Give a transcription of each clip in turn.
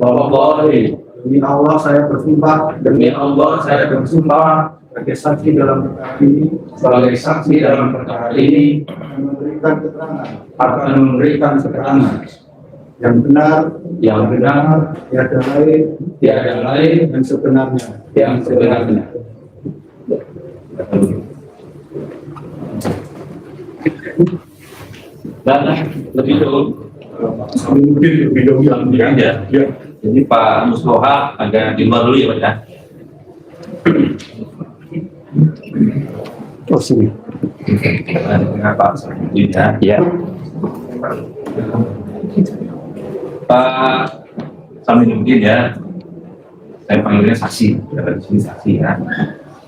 Wallahi, demi Allah saya bersumpah demi Allah saya bersumpah sebagai saksi dalam perkara ini sebagai saksi dalam perkara ini akan memberikan keterangan akan memberikan keterangan yang benar, tiada lain yang sebenarnya. yang sebenarnya. Dan lebih dulu, Mungkin lebih dahulu ya. Jadi Pak Mustoha agak di luar dulu ya Pak ya. Oh sini. Dengan Pak Sarmuddin ya. Ya, Pak Sarmuddin ya. Saya panggilnya saksi, ya, di sini saksi ya.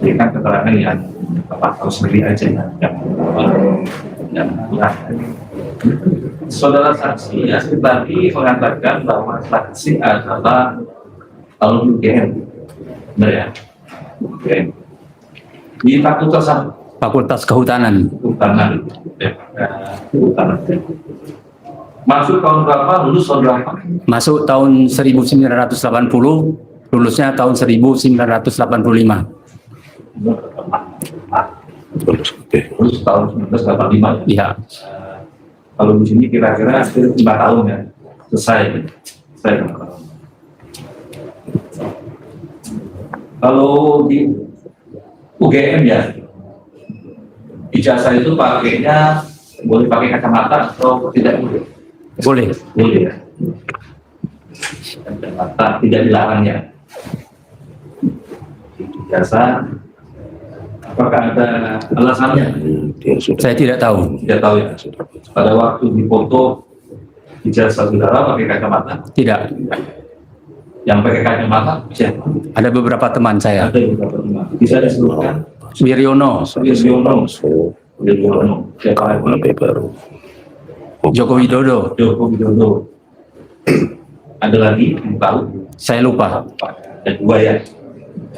Berikan keterangan yang Bapak tahu sendiri aja ya. Yang benar. Saudara saksi ya tadi mengatakan bahwa saksi adalah alumni UGM, benar ya? UGM. Di fakultas apa? Fakultas Kehutanan. Kehutanan. Kehutanan. Masuk tahun berapa? Lulus tahun berapa? Masuk tahun 1980, lulusnya tahun 1985. Lulus tahun 1985. Iya, Kalau di sini kira-kira 5 tahun ya, selesai. Kalau di UGM ya, ijazah itu pakainya boleh pakai kacamata atau tidak boleh? boleh. Boleh ya. Kacamata tidak dilarang ya. Ijazah, apakah ada alasannya? Saya tidak tahu. Tidak tahu ya. Pada waktu difoto ijazah saudara pakai kacamata, Tidak. yang pakai kacamata siapa? Ada beberapa teman saya. Ada beberapa teman. Bisa disebutkan? Wiryono, Wiryono, siapa lagi? Joko Widodo, Joko Widodo. Ada lagi yang tahu? saya lupa. Ada 2 ya,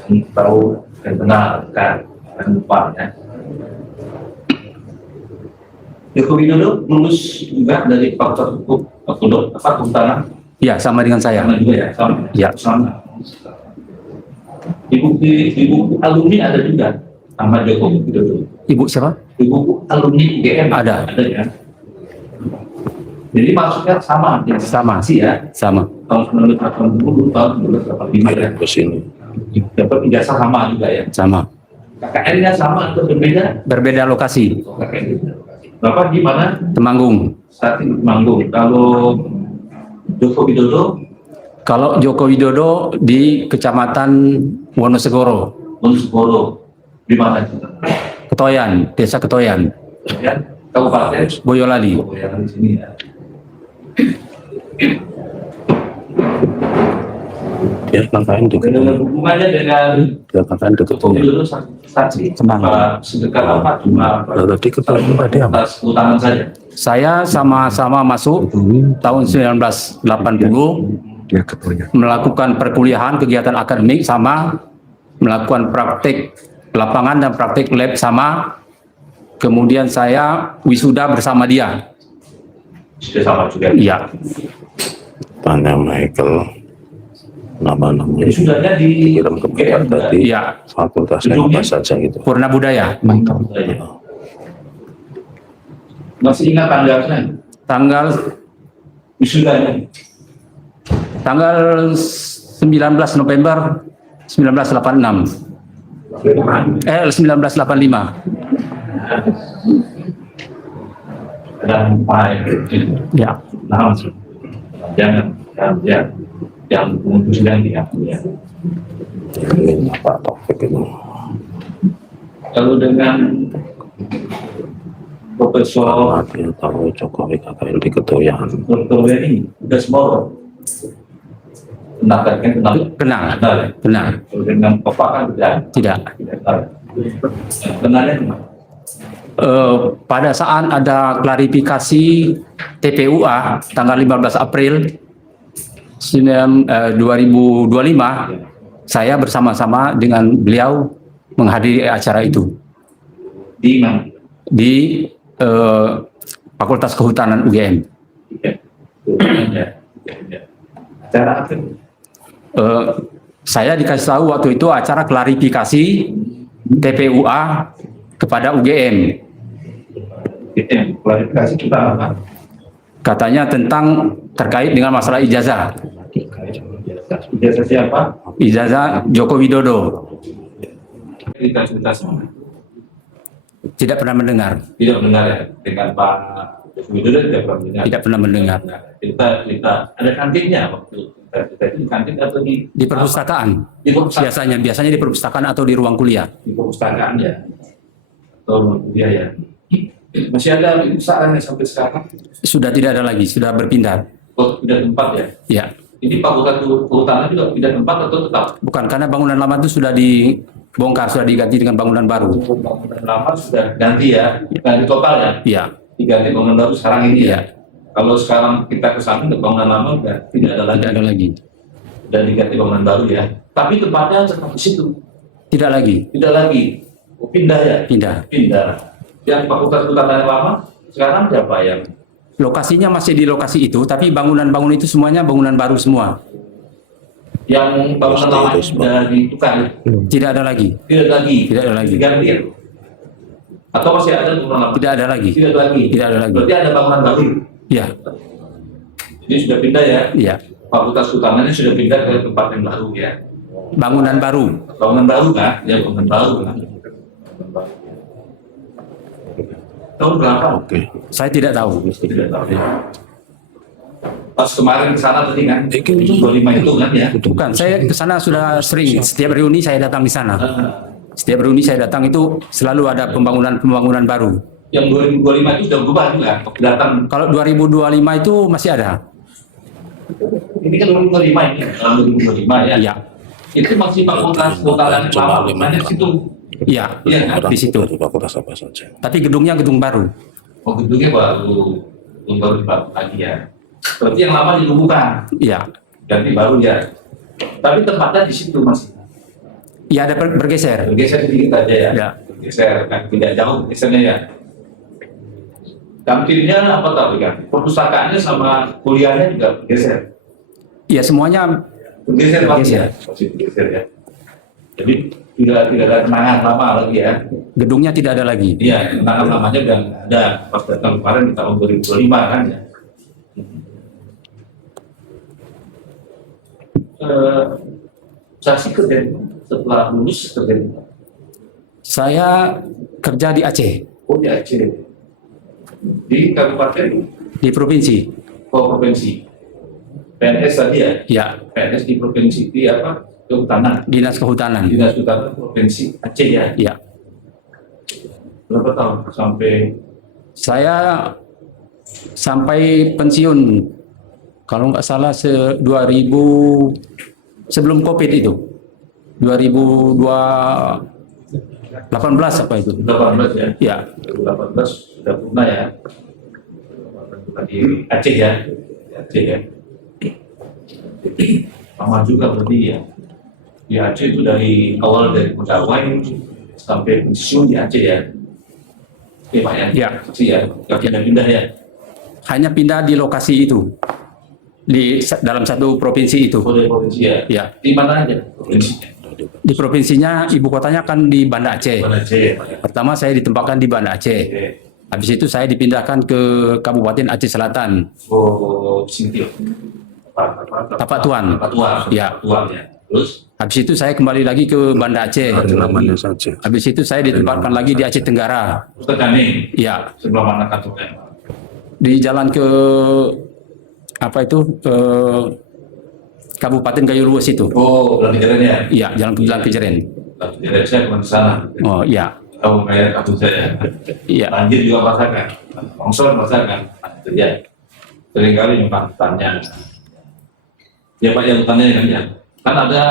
yang tahu dan kenal kan, dan lupa ya. Joko Widodo lulus juga dari Fakultas Hukum Kehutanan. Ya, sama dengan saya. Sama juga ya, sama. Ya. Sama. Di buku alumni ada juga nama Joko Widodo. Ibu siapa? Di buku alumni UGM Ada. ya. Jadi maksudnya sama, ya. Sama. Sih ya. Sama. Tahun 1980, tahun 1985 ya. Kesini. Dapat ijazah sama juga ya. Sama. KKN-nya sama atau berbeda? Berbeda lokasi. KKN. Bapak di mana? Temanggung. Saat ini Temanggung. Kalau Joko Widodo Kalau Joko Widodo di Kecamatan Wonosegoro, Wonosegoro di mana? Ketoyan, Desa Ketoyan, Ya, Kabupaten Boyolali. Oh, yang di sini ya. Dia ngapain tuh? Dengan hubungannya dengan Dia ngapain tuh? Joko Widodo saksi Tenang. sedekat apa? Cuma Nah, tadi ketemu dia. atas kehutanan saja. Saya sama-sama masuk tahun 1980, Dia ketuanya. melakukan perkuliahan, kegiatan akademik sama, melakukan praktik lapangan dan praktik lab sama. Kemudian saya wisuda bersama dia. Sudah sama juga. Iya, Tanya Michael. Nama-namanya Jadi sudahnya di kirim ke kita tadi. iya, Fakultasnya apa saja gitu. Purna Budaya. Masih ingat tanggalnya? Tanggal Wisudanya? tanggal 19 November 1986. 1985. Dan Pak Ya. nah, jangan ya yang memutuskan dia. Ini Pak Taufik itu. Kalau dengan Profesor Karena dia tahu Jokowi KKN di Ketoyan. Dr. Wenny udah semua kenal Kenal. kenal ya. Benar. Kalau dengan Bapak kan tidak Tidak. tahu. Kenalnya di mana? Pada saat ada klarifikasi TPUA tanggal 15 April 2025, saya bersama-sama dengan beliau menghadiri acara itu Di mana? di Fakultas Kehutanan UGM. Ya. Ya. Acara apa? Saya dikasih tahu waktu itu acara klarifikasi TPUA kepada UGM. Klarifikasi kita apa? Katanya tentang terkait dengan masalah ijazah. Ijazah siapa? Ijazah Joko Widodo. Kita Tidak pernah mendengar. tidak mendengar ya dengan Pak Joko Widodo tidak pernah mendengar. Tidak pernah mendengar. Kita ada kantinnya waktu kita di kantin atau Di perpustakaan. di perpustakaan Biasanya di perpustakaan atau di ruang kuliah. di perpustakaan ya atau ruang kuliah ya. Masih ada perpustakaan yang sampai sekarang? Sudah tidak ada lagi, sudah berpindah. Oh, pindah tempat ya? Ya, Ini Fakultas Kehutanan juga pindah tempat atau tetap? bukan, karena bangunan lama itu sudah dibongkar, sudah diganti dengan bangunan baru. Bangunan lama sudah ganti ya, ganti total ya? Ya, Diganti bangunan baru sekarang ini ya? ya, Kalau sekarang kita ke sana ke bangunan lama udah tidak ada lagi, tidak ada lagi. udah diganti bangunan baru ya. Tapi tempatnya tetap di situ, Tidak lagi, tidak lagi. Oh, pindah ya? pindah. Pindah. Yang Fakultas Kehutanan yang lama sekarang siapa yang? Lokasinya masih di lokasi itu, tapi bangunan-bangunan itu semuanya bangunan baru semua. Yang bangunan lama itu sudah ditukar, Tidak ada lagi, tidak lagi, tidak ada lagi, diganti ya? Atau masih ada bangunan lama? tidak ada lagi. Tidak lagi. Tidak ada lagi. Berarti ada bangunan baru. Ya, Jadi sudah pindah ya. ya, Fakultas Kehutanannya sudah pindah ke tempat yang baru ya. bangunan baru. Bangunan baru kan? Ya bangunan baru kan. Tahun berapa? Oke. Saya tidak tahu. Tidak tahu. Pas kemarin ke sana tadi kan, 25 itu kan ya. Bukan, saya ke sana sudah sering. Setiap reuni saya datang di sana. Eh, Setiap reuni saya datang itu selalu ada pembangunan baru. Yang 2025 itu sudah berubah juga. Datang. Kalau 2025 itu masih ada. Ini kan 2025 ini. Tahun 2025 ya. Ya, Itu masih Fakultas Kehutanan lama. Banyak situ. ya, Iya kan? di situ. Dari fakultas apa saja. Tapi gedungnya gedung baru. Oh gedungnya baru dibangun lagi ya. Berarti yang lama dilumpuhkan. Iya, Ganti baru ya. Tapi tempatnya di situ masih. iya ada bergeser. Bergeser sedikit aja ya. Ya. Bergeser kan tidak jauh gesernya ya. Kantinnya apa tadi kan? Perpustakaannya sama kuliahnya juga bergeser. Iya, semuanya Bergeser lagi Bergeser. ya. Masih bergeser ya. Jadi tidak ada kenangan lama lagi ya. gedungnya tidak ada lagi. Iya, kenangan lamanya udah nggak ada. Pas datang kemarin di tahun 2025 kan ya. Saksi kerja di mana? Setelah lulus kerja di mana? Saya kerja di Aceh, Oh di Aceh. Di kabupaten di provinsi. provinsi. PNS tadi ya? Ya, PNS di provinsi di apa? Kehutanan. Dinas Kehutanan. Dinas Kehutanan provinsi Aceh ya. Ya, Berapa tahun sampai? saya sampai pensiun kalau nggak salah 2000 sebelum COVID itu 2018 apa itu? 18 ya. Ya, 2018 sudah pernah ya. Di Aceh ya. Di Aceh ya. Lama juga berarti ya. Di Aceh itu dari awal dari pegawai sampai pensiun di Aceh ya. Oke Pak ya. Ya. Saksi ya. Nggak pindah-pindah ya. hanya pindah di lokasi itu di dalam satu provinsi itu. Dari provinsi ya. Ya, Di mana aja provinsinya? di provinsinya ibu kotanya kan di Banda Aceh. Mana Aceh Pak ya. Pertama saya ditempatkan di Banda Aceh. Oke. Habis itu saya dipindahkan ke Kabupaten Aceh Selatan. Oh, Sintio. Tapak Tuan. Tapak Tuan. Ya. Tapak Tuan ya. Terus Habis itu saya kembali lagi ke Banda Aceh. Namanya saja. Habis itu saya ditempatkan lagi di Aceh Tenggara. Ustaz Kani Ya, sebelah mana kantornya? di jalan ke apa itu ke Kabupaten Gayo Luwes itu. Oh, berarti jalannya. Iya, jalan Kejeren. Jadi saya cuma di sana. Oh iya, Tahu kayak kampung saya. iya, Banjir juga merasakan. Longsor merasakan. Itu ya. Seringkali memang hutannya. Ya Pak, yang hutannya kan ya. Kan ada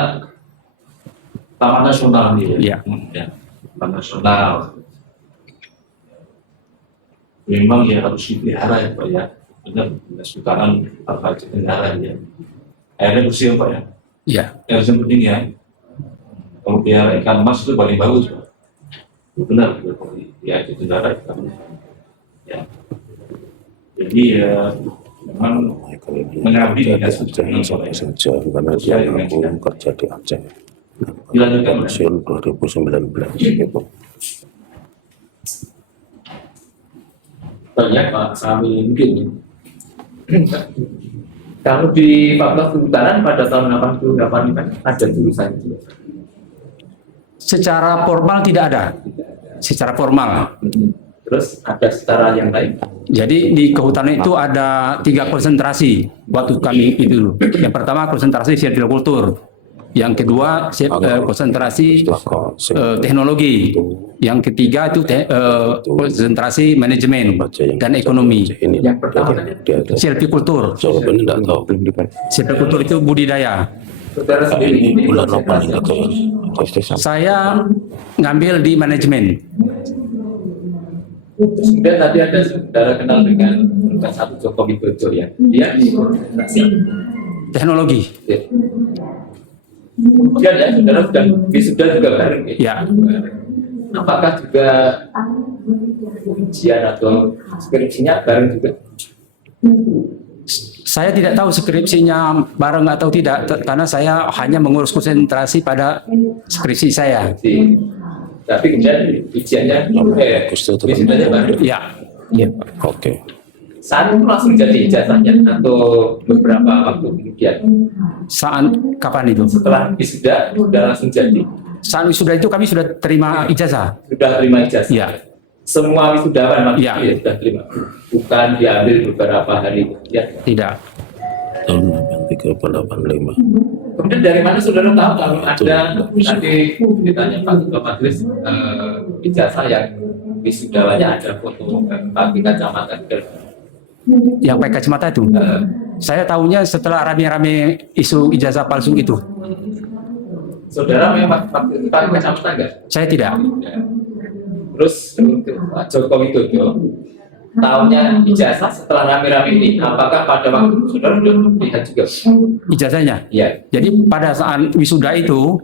Taman Nasional nih. Iya. Ya. Taman Nasional. Memang ya harus dipelihara ya Pak ya. Benar, Dinas Kehutanan Aceh Tenggara ya. Airnya bersih ya, Pak ya. iya. Yang penting ya. Kalau pelihara ikan emas itu paling bagus Pak. Benar, ya Aceh Tenggara ikan. Ya. Jadi ya memang Michael ini mengabdi di kerja di dinas Aceh perhubungan siapa Polda. saja karena dia mengaku kerja di Aceh. Dilanjutkan, Pak. Pensiun 2019 gitu. Banyak Pak, kami mungkin. Kalau di Fakultas Kehutanan pada tahun 88 kan ada jurusan itu. Secara formal tidak ada. Secara formal. Terus ada setara yang lain. Jadi di kehutanan itu ada 3 konsentrasi waktu kami itu. Yang pertama konsentrasi silvicultur, yang kedua konsentrasi teknologi, yang ketiga itu konsentrasi manajemen dan ekonomi. Ini Yang pertama dia ada Silvicultur, jawabannya tidak tahu. silvicultur itu budidaya. saudara sendiri Ini bulan apa nih katanya? Pasti sama. Saya ngambil di manajemen. Kemudian tadi ada saudara kenal dengan Prof. Joko Widodo ya. Dia di konsentrasi. Teknologi, Ya. Kemudian ya saudara sudah wisuda juga bareng ya. ya. Apakah juga ujian atau skripsinya bareng juga? Saya tidak tahu skripsinya bareng atau tidak, karena saya hanya mengurus konsentrasi pada skripsi saya. Tapi kemudian ujiannya wisudanya bareng. Ya, ya. Oke. Saat itu langsung jadi ijazahnya atau beberapa waktu kemudian? Saat kapan itu? Setelah wisuda sudah langsung jadi? Saat wisuda itu kami sudah terima ijazah. Sudah terima ijazah? Ya. Semua wisudawan Ya. ya sudah terima? Bukan diambil beberapa hari kemudian? Tidak. Tahun 83 85. Kemudian dari mana saudara tahu kalau ada nanti ditanya Pak Ketua Majelis ijazah yang wisudawannya ada foto pakai kacamata gitu? Yang pakai kacamata itu, saya tahunya setelah rame-rame isu ijazah palsu itu. Saudara memang pakai kacamata enggak? Saya tidak. Ya. Terus untuk Pak Joko Widodo tahunnya ijazah setelah rame-rame ini, apakah pada waktu itu saudara sudah melihat juga? Ijazahnya. Iya. Jadi pada saat wisuda itu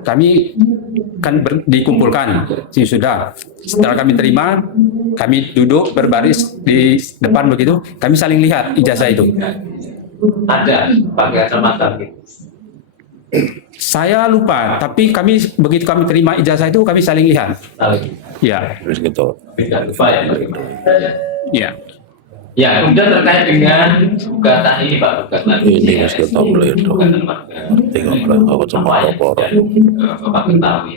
kami kan dikumpulkan wisuda. Setelah kami terima, kami duduk berbaris di depan begitu, kami saling lihat ijazah itu. Ada pakai kacamata gitu. Saya lupa, tapi begitu kami terima ijazah itu kami saling lihat. Saling. Ya, Terus gitu. Tidak lupa ya bagaimana. ya. Ya, kemudian terkait dengan gugatan ini Pak, gugatan Ini Mas Ketua mulai dong. gugatan warga. Tengok berapa aku cuma Apa yang lapor. sudah Bapak ketahui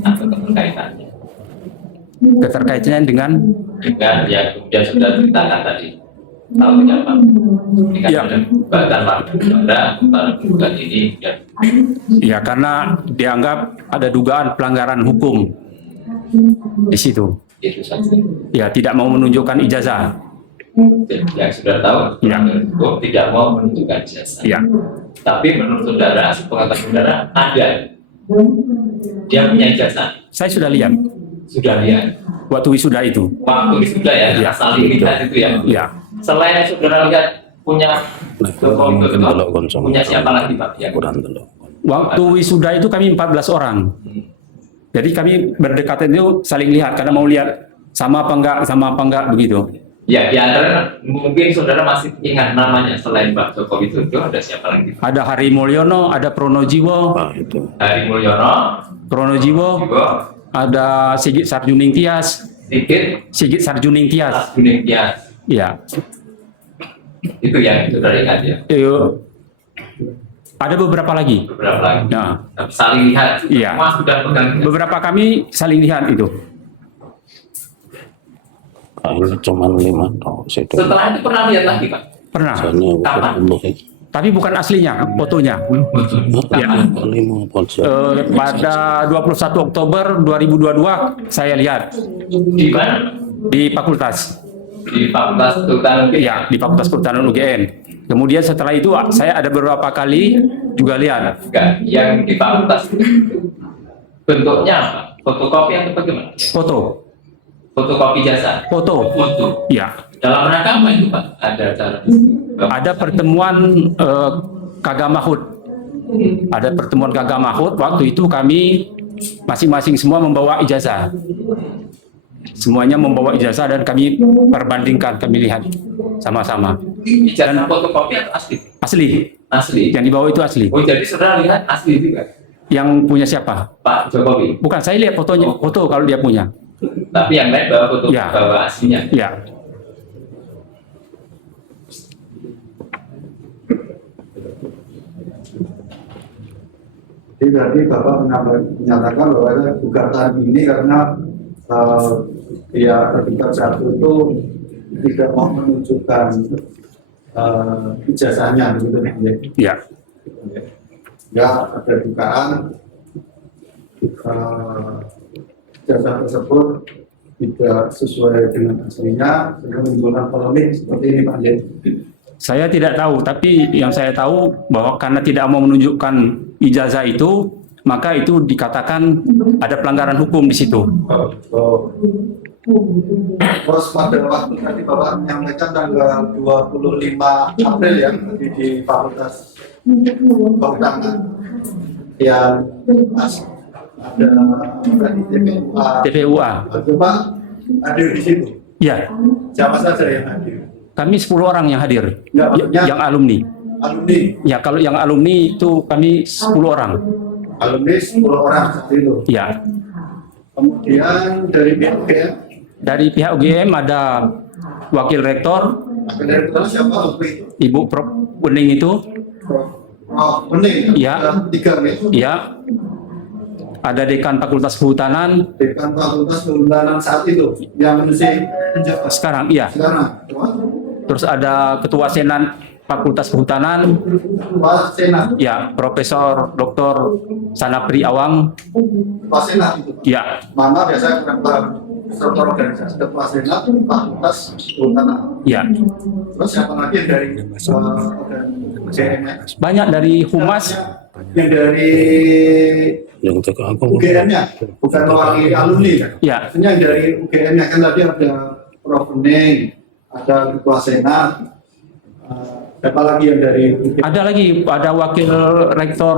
atau keterkaitannya Keterkaitannya dengan dengan yang kemudian sudah ceritakan tadi tahunya Pak. Ini kan Ya. ada gugatan warga negara, gugatan ini dan ya karena dianggap ada dugaan pelanggaran hukum di situ. itu saja. Ya, tidak mau menunjukkan ijazah. Yang sudah tahu, Ya. hukum tidak mau menunjukkan jasa. Ya, Tapi menurut saudara, sepengetahuan saudara ada dia punya ijazah, saya sudah lihat sudah lihat. waktu wisuda itu. Waktu wisuda ya, Ya. saling lihat itu ya. Ya, Selain saudara lihat punya Nah, Joko mungkin Widodo, kalau konsum punya siapa lagi Pak? Yang kurang dulu. waktu wisuda itu kami 14 orang. Jadi kami berdekatan itu saling lihat karena mau lihat sama apa enggak begitu. ya di antara mungkin saudara masih ingat namanya selain Pak Joko Widodo ada siapa lagi? Ada Hari Mulyono, ada Pronojiwo, Nah, itu. Hari Mulyono, Pronojiwo, Iwo, ada Sigit Sarjuning Tias, Sigit Sarjuning Tias. Kuning Tias. Ya, Itu yang saudara ingat ya. ada beberapa lagi. Beberapa lagi. Nah, Tapi saling lihat. Iya. Semua sudah pegang. beberapa kami saling lihat itu. Ini cuma 5 tahun. Setelah itu pernah lihat lagi Pak? Pernah. Misalnya Kapan? Tapi bukan aslinya, fotonya. Ya. Pada 21 Oktober 2022 saya lihat Di mana? di fakultas. Di Fakultas Kehutanan. Ya, di Fakultas Kehutanan UGM. Kemudian setelah itu saya ada beberapa kali juga lihat Enggak, yang di fakultas itu bentuknya apa? Fotokopi atau bagaimana? foto. Fotokopi jasa. Foto. Foto. Ya, Dalam rangka apa itu Pak? Ada cara. ada pertemuan Kagak Mahfud. Ada pertemuan Kagak Mahfud, waktu itu kami masing-masing semua membawa ijazah. Semuanya membawa ijazah dan kami perbandingkan, kami lihat sama-sama. Ijazah fotokopi atau asli? Asli. Asli. Yang di bawah itu asli. Oh, jadi saudara lihat asli juga, Yang punya siapa? Pak Jokowi. Bukan, saya lihat fotonya, foto kalau dia punya. Tapi yang lain bawa foto, Ya. bawa aslinya. Ya. Jadi tadi Bapak menyatakan bahwa gugatan ini karena pihak tergugat satu itu tidak mau menunjukkan ijazahnya, begitu ya? Ya. Ya, ada dugaan ijazah tersebut tidak sesuai dengan aslinya, sehingga menimbulkan polemik seperti ini, Pak Jen. Saya tidak tahu, tapi yang saya tahu bahwa karena tidak mau menunjukkan ijazah itu, maka itu dikatakan ada pelanggaran hukum di situ. Terus pada waktu tadi Bapak menyampaikan tanggal 25 April ya, di Fakultas Kehutanan yang ada TPUA. Coba hadir di situ. Ya, Siapa saja yang hadir? kami 10 orang yang hadir, Enggak, maksudnya yang alumni. alumni. Ya, kalau yang alumni itu kami 10 orang. Alumni 10 orang seperti itu. Ya, Kemudian dari pihak UGM, dari pihak UGM ada wakil rektor, akan dari ketua siapa waktu itu? Ibu Prof. Wening itu, Prof. Bening, Ya. ada 3 nih. ya, ada dekan Fakultas Kehutanan, Dekan Fakultas Kehutanan saat itu yang masih menjabat sekarang, iya. sekarang. Terus ada Ketua Senat Fakultas Kehutanan, Ketua Senat, ya, Profesor Dr. Sanapri Awang, Ketua Senat itu. ya, Mana biasa kurang paham struktur organisasi Ketua Senat Fakultas Kehutanan. ya. Terus siapa lagi yang dari UGM? Banyak dari Humas, Yang dari Yang teka aku. UGM-nya, bukan mewakili alumni. ya, Maksudnya yang dari UGM-nya kan tadi ada Prof. Bening, ada Ketua Senat, siapa lagi yang dari UGM? ada lagi, ada wakil rektor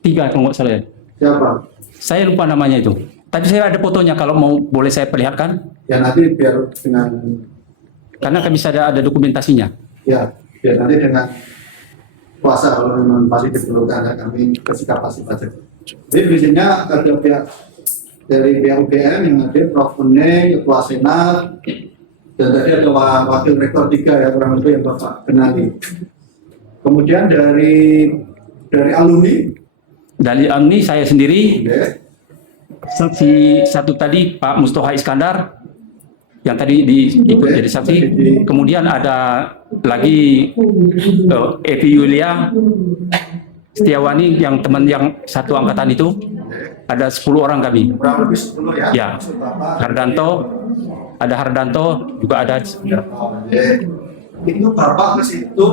3 kalau nggak salah ya. Siapa? Saya lupa namanya itu. Tapi saya ada fotonya kalau mau boleh saya perlihatkan, Ya nanti biar dengan karena kami ada dokumentasinya. ya biar nanti dengan kuasa kalau memang masih diperlukan ya, kami kasih kapasitas. Jadi biasanya ada pihak dari pihak UGM yang hadir Prof. Bening, Ketua Senat, dan tadi ada wakil rektor 3 ya kurang lebih yang Bapak kenali. Kemudian dari alumni, Dari alumni saya sendiri, oke, saksi satu tadi Pak Mustoha Iskandar yang tadi ikut jadi saksi. Kemudian ada lagi Evi Yulia Setiawani yang teman yang satu angkatan itu. Ada 10 orang kami. kurang lebih 10 ya. Ya. Maksud Bapak, Hardanto, ada Hardanto juga ada. oke. Itu Bapak ke situ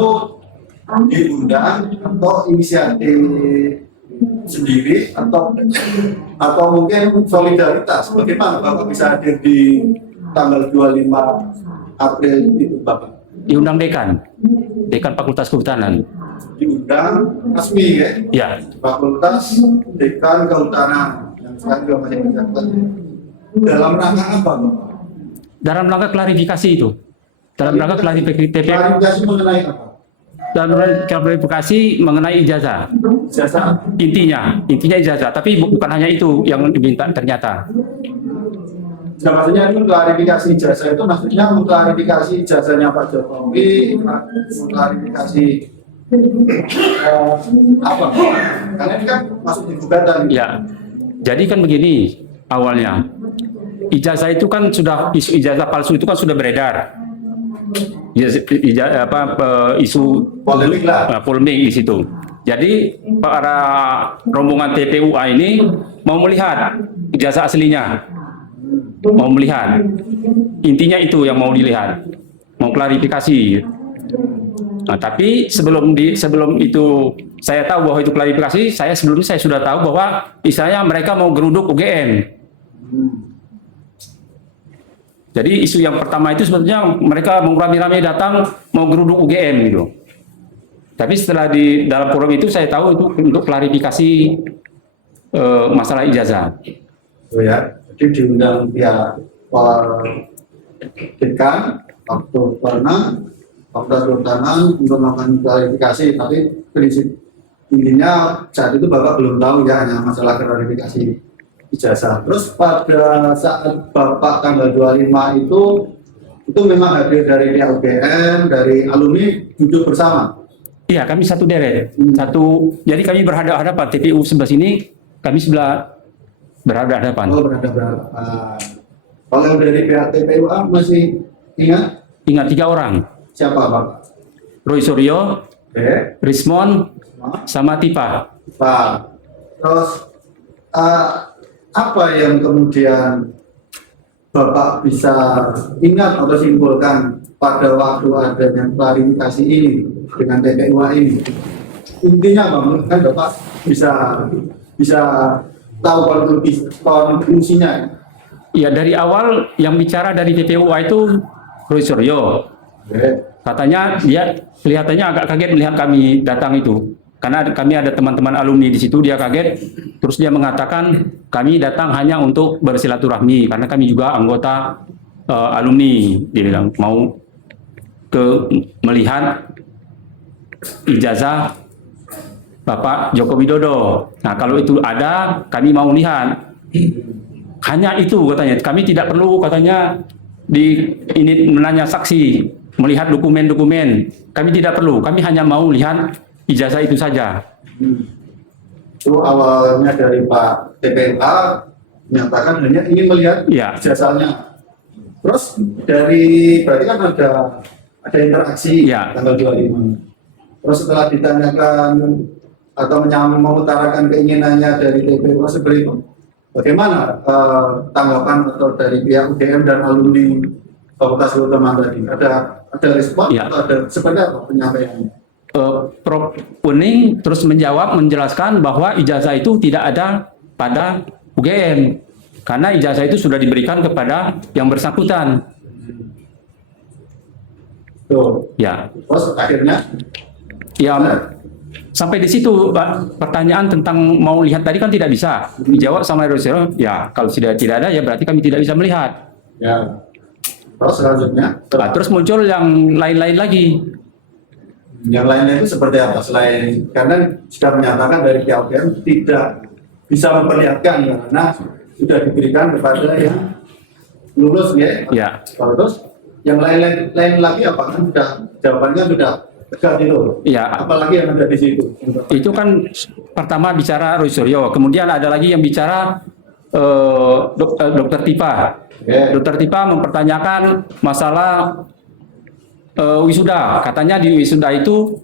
diundang atau inisiatif sendiri atau mungkin solidaritas? Bagaimana Bapak bisa hadir di tanggal 25 April itu Bapak? Diundang dekan Fakultas Kehutanan. Diundang resmi ya? Ya, Fakultas Dekan Kehutanan yang sekarang juga masih menjabat. Dalam rangka apa Bapak? dalam rangka klarifikasi itu. Dalam rangka klarifikasi Klarifikasi mengenai apa? dalam rangka klarifikasi mengenai ijazah. Jasa Intinya ijazah, tapi bukan hanya itu yang diminta ternyata. Nah, maksudnya itu klarifikasi ijazah itu maksudnya mengklarifikasi ijazahnya Pak Jokowi, mengklarifikasi apa? Karena ini kan masuk di gugatan. Ya, jadi kan begini awalnya. Ijazah itu kan sudah, isu ijazah palsu itu kan sudah beredar. Isu Polemik lah. polemik di situ. Jadi para rombongan TPUA ini mau melihat ijazah aslinya, mau melihat. Intinya itu yang mau dilihat, mau klarifikasi. Nah, tapi sebelum itu saya tahu bahwa itu klarifikasi, sebelumnya saya sudah tahu bahwa istilahnya mereka mau geruduk UGM. Jadi isu yang pertama itu sebetulnya mereka mau rame-rame datang mau geruduk UGM gitu. Tapi setelah di dalam forum itu saya tahu itu untuk klarifikasi masalah ijazah. Oh ya, jadi diundang pihak dekan waktu pernah Fakultas Kehutanan untuk melakukan klarifikasi, tapi prinsip intinya saat itu Bapak belum tahu ya, hanya masalah klarifikasi ijazah. Terus pada saat Bapak tanggal 25 itu memang hadir dari pihak UGM, dari alumni duduk bersama. Iya, kami satu deret. Jadi kami berhadapan-hadapan, TPU sebelah sini, kami sebelah berhadapan-hadapan. Oh, berhadapan. Kalau dari pihak TPUA masih ingat? Ingat 3 orang. Siapa Bapak? Roy Suryo, Oke. Rismon, sama Tipa. Pak. Terus apa yang kemudian Bapak bisa ingat atau simpulkan pada waktu adanya klarifikasi ini dengan TPUA ini? Intinya Bang, kan Bapak bisa tahu konklusinya. Ya, dari awal yang bicara dari TPUA itu Roy Suryo. Oke. Katanya dia kelihatannya agak kaget melihat kami datang itu. Karena kami ada teman-teman alumni di situ, dia kaget. Terus dia mengatakan kami datang hanya untuk bersilaturahmi karena kami juga anggota alumni. Dia bilang mau melihat ijazah Bapak Joko Widodo. Nah, kalau itu ada, kami mau lihat. Hanya itu katanya. Kami tidak perlu katanya ini menanya saksi, melihat dokumen-dokumen. Kami tidak perlu. Kami hanya mau lihat ijazah itu saja. Itu awalnya dari Pak TPUA menyatakan hanya ingin melihat Ya. ijazahnya. Terus berarti kan ada interaksi Ya. tanggal 25. Terus setelah ditanyakan atau mengutarakan keinginannya dari TPUA seperti itu, bagaimana tanggapan atau dari pihak UGM dan alumni Fakultas Kehutanan tadi? Ada respon Ya. atau ada seperti apa penyampaiannya? Prof. Uning terus menjelaskan bahwa ijazah itu tidak ada pada UGM karena ijazah itu sudah diberikan kepada yang bersangkutan. Tuh. Ya, Terus akhirnya ya sampai di situ Pak. Pertanyaan tentang mau lihat tadi kan tidak bisa dijawab sama Rosero. Ya, kalau sudah tidak ada ya berarti kami tidak bisa melihat. ya. Terus selanjutnya Nah, terus muncul yang lain-lain lagi. yang lainnya itu seperti apa selain karena sudah menyatakan dari pihak UGM tidak bisa memperlihatkan karena sudah diberikan kepada yang lulus ya. Ya. Kalau terus yang lain lagi apa kan sudah jawabannya sudah tegas itu. Ya. Apalagi yang ada di situ. Itu kan pertama bicara Roy Suryo, kemudian ada lagi yang bicara Dokter Tipa. Oke. Dokter Tipa mempertanyakan masalah wisuda. Katanya di wisuda itu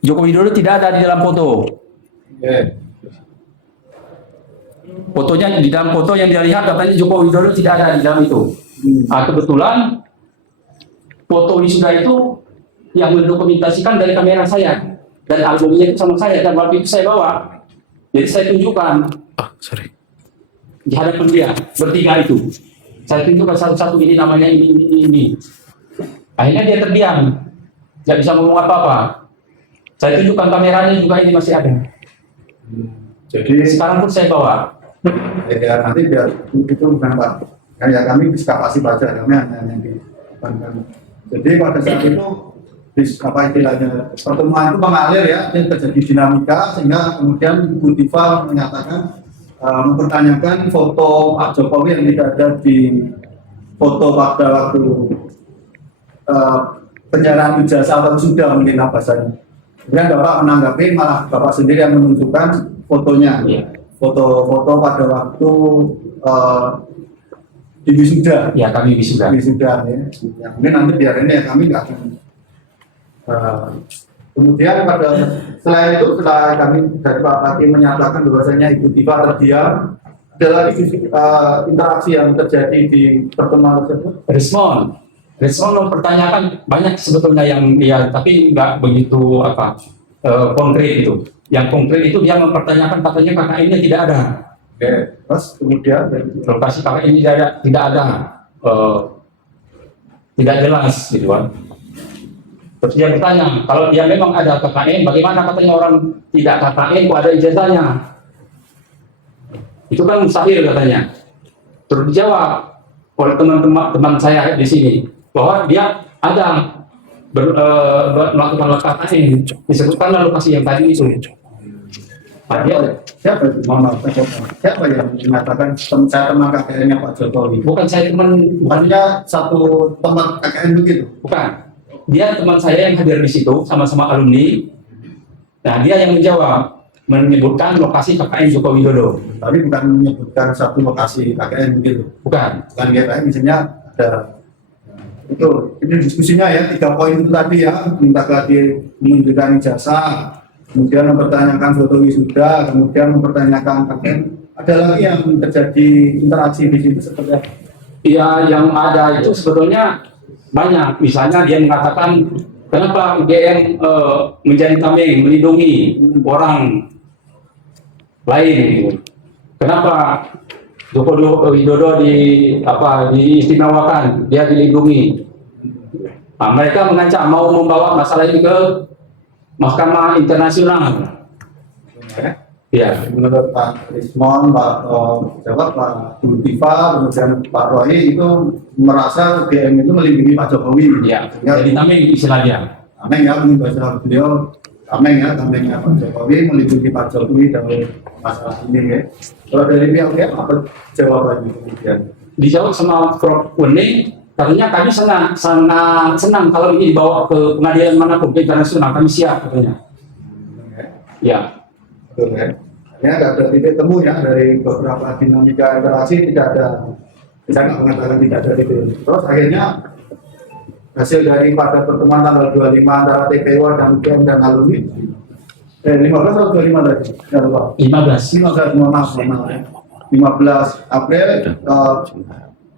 Joko Widodo tidak ada di dalam foto. Oke. Fotonya di dalam foto yang dia lihat katanya Joko Widodo tidak ada di dalam itu. Nah, kebetulan foto wisuda itu yang mendokumentasikan dari kamera saya dan albumnya itu sama saya dan waktu itu saya bawa. Jadi saya tunjukkan di hadapan dia bertiga itu. Saya tunjukkan satu-satu ini namanya ini. Akhirnya dia terdiam, nggak bisa ngomong apa-apa. Saya tunjukkan kameranya juga ini masih ada. Jadi Sekarang pun saya bawa. ya nanti biar itu bukan Pak. Kayak kami diskapasi baca kami hanya yang di jadi pada saat itu apa istilahnya pertemuan itu mengalir ya, terjadi dinamika sehingga kemudian Bu Tifa menyatakan mempertanyakan foto Pak Jokowi yang tidak ada di foto pada waktu penyerahan ijazah atau sudah mungkin apa saja. Kemudian Bapak menanggapi malah Bapak sendiri yang menunjukkan fotonya, foto-foto pada waktu di wisuda. Ya, kami wisuda. Wisuda ya. Ya, mungkin nanti biar ini ya kami nggak akan. Kemudian selain itu setelah kami dari Pak Pati menyatakan bahwasanya Ibu Tifa terdiam, ada lagi interaksi yang terjadi di pertemuan tersebut. Respon mempertanyakan banyak sebetulnya yang dia tapi nggak begitu konkret itu. Yang konkret itu dia mempertanyakan katanya KKN-nya tidak ada. Oke. Terus kemudian Lokasi KKN tidak ada, tidak jelas gitu kan. Terus dia bertanya, kalau dia memang ada KKN, bagaimana katanya orang tidak KKN kok ada ijazahnya? Itu kan mustahil katanya. Terus dijawab oleh teman-teman saya di sini bahwa dia ada melakukan lokasi ini disebutkan lokasi yang tadi itu. Pak dia Siapa itu? Siapa yang mengatakan saya teman KKN-nya Pak Jokowi? bukan saya teman, Bukannya satu teman KKN begitu? bukan. Dia teman saya yang hadir di situ sama-sama alumni. Nah dia yang menjawab, menyebutkan lokasi KKN Joko Widodo. Tapi bukan menyebutkan satu lokasi KKN begitu. Bukan. Bukan KKN, misalnya ada itu ini diskusinya ya 3 poin itu tadi ya, minta menunjukkan ijazah, kemudian mempertanyakan foto wisuda, kemudian mempertanyakan KKN. Ada lagi yang terjadi interaksi di situ seperti apa? Iya, yang ada itu sebetulnya banyak. Misalnya dia mengatakan kenapa UGM menjadi tameng melindungi orang lain gitu. Kenapa Joko Widodo diistimewakan, dia dilindungi. Nah, mereka mengancam mau membawa masalah ini ke Mahkamah Internasional. Ya. Menurut Pak Rismon, Pak Zulkifli, kemudian Pak Roy itu merasa UGM itu melindungi Pak Jokowi. Ya, jadi tameng istilahnya. Tameng ya, menurut bahasa beliau tamengnya Pak Jokowi melindungi Pak Jokowi dari masalah ini ya. Kalau dari pihak UGM apa jawabannya kemudian? Dijawab sama Prof. Wene, katanya kami senang kalau ini dibawa ke pengadilan manapun ke internasional, kami siap katanya. Ya. Betul ya. Ya nggak ada titik temu ya dari beberapa dinamika interaksi, tidak ada. Saya nggak mengatakan tidak ada titik. Terus akhirnya hasil dari pada pertemuan tanggal 25 antara TPW dan UGM dan alumni 15 atau 25 tadi? Ya lupa. 15. 15 maaf. 15 April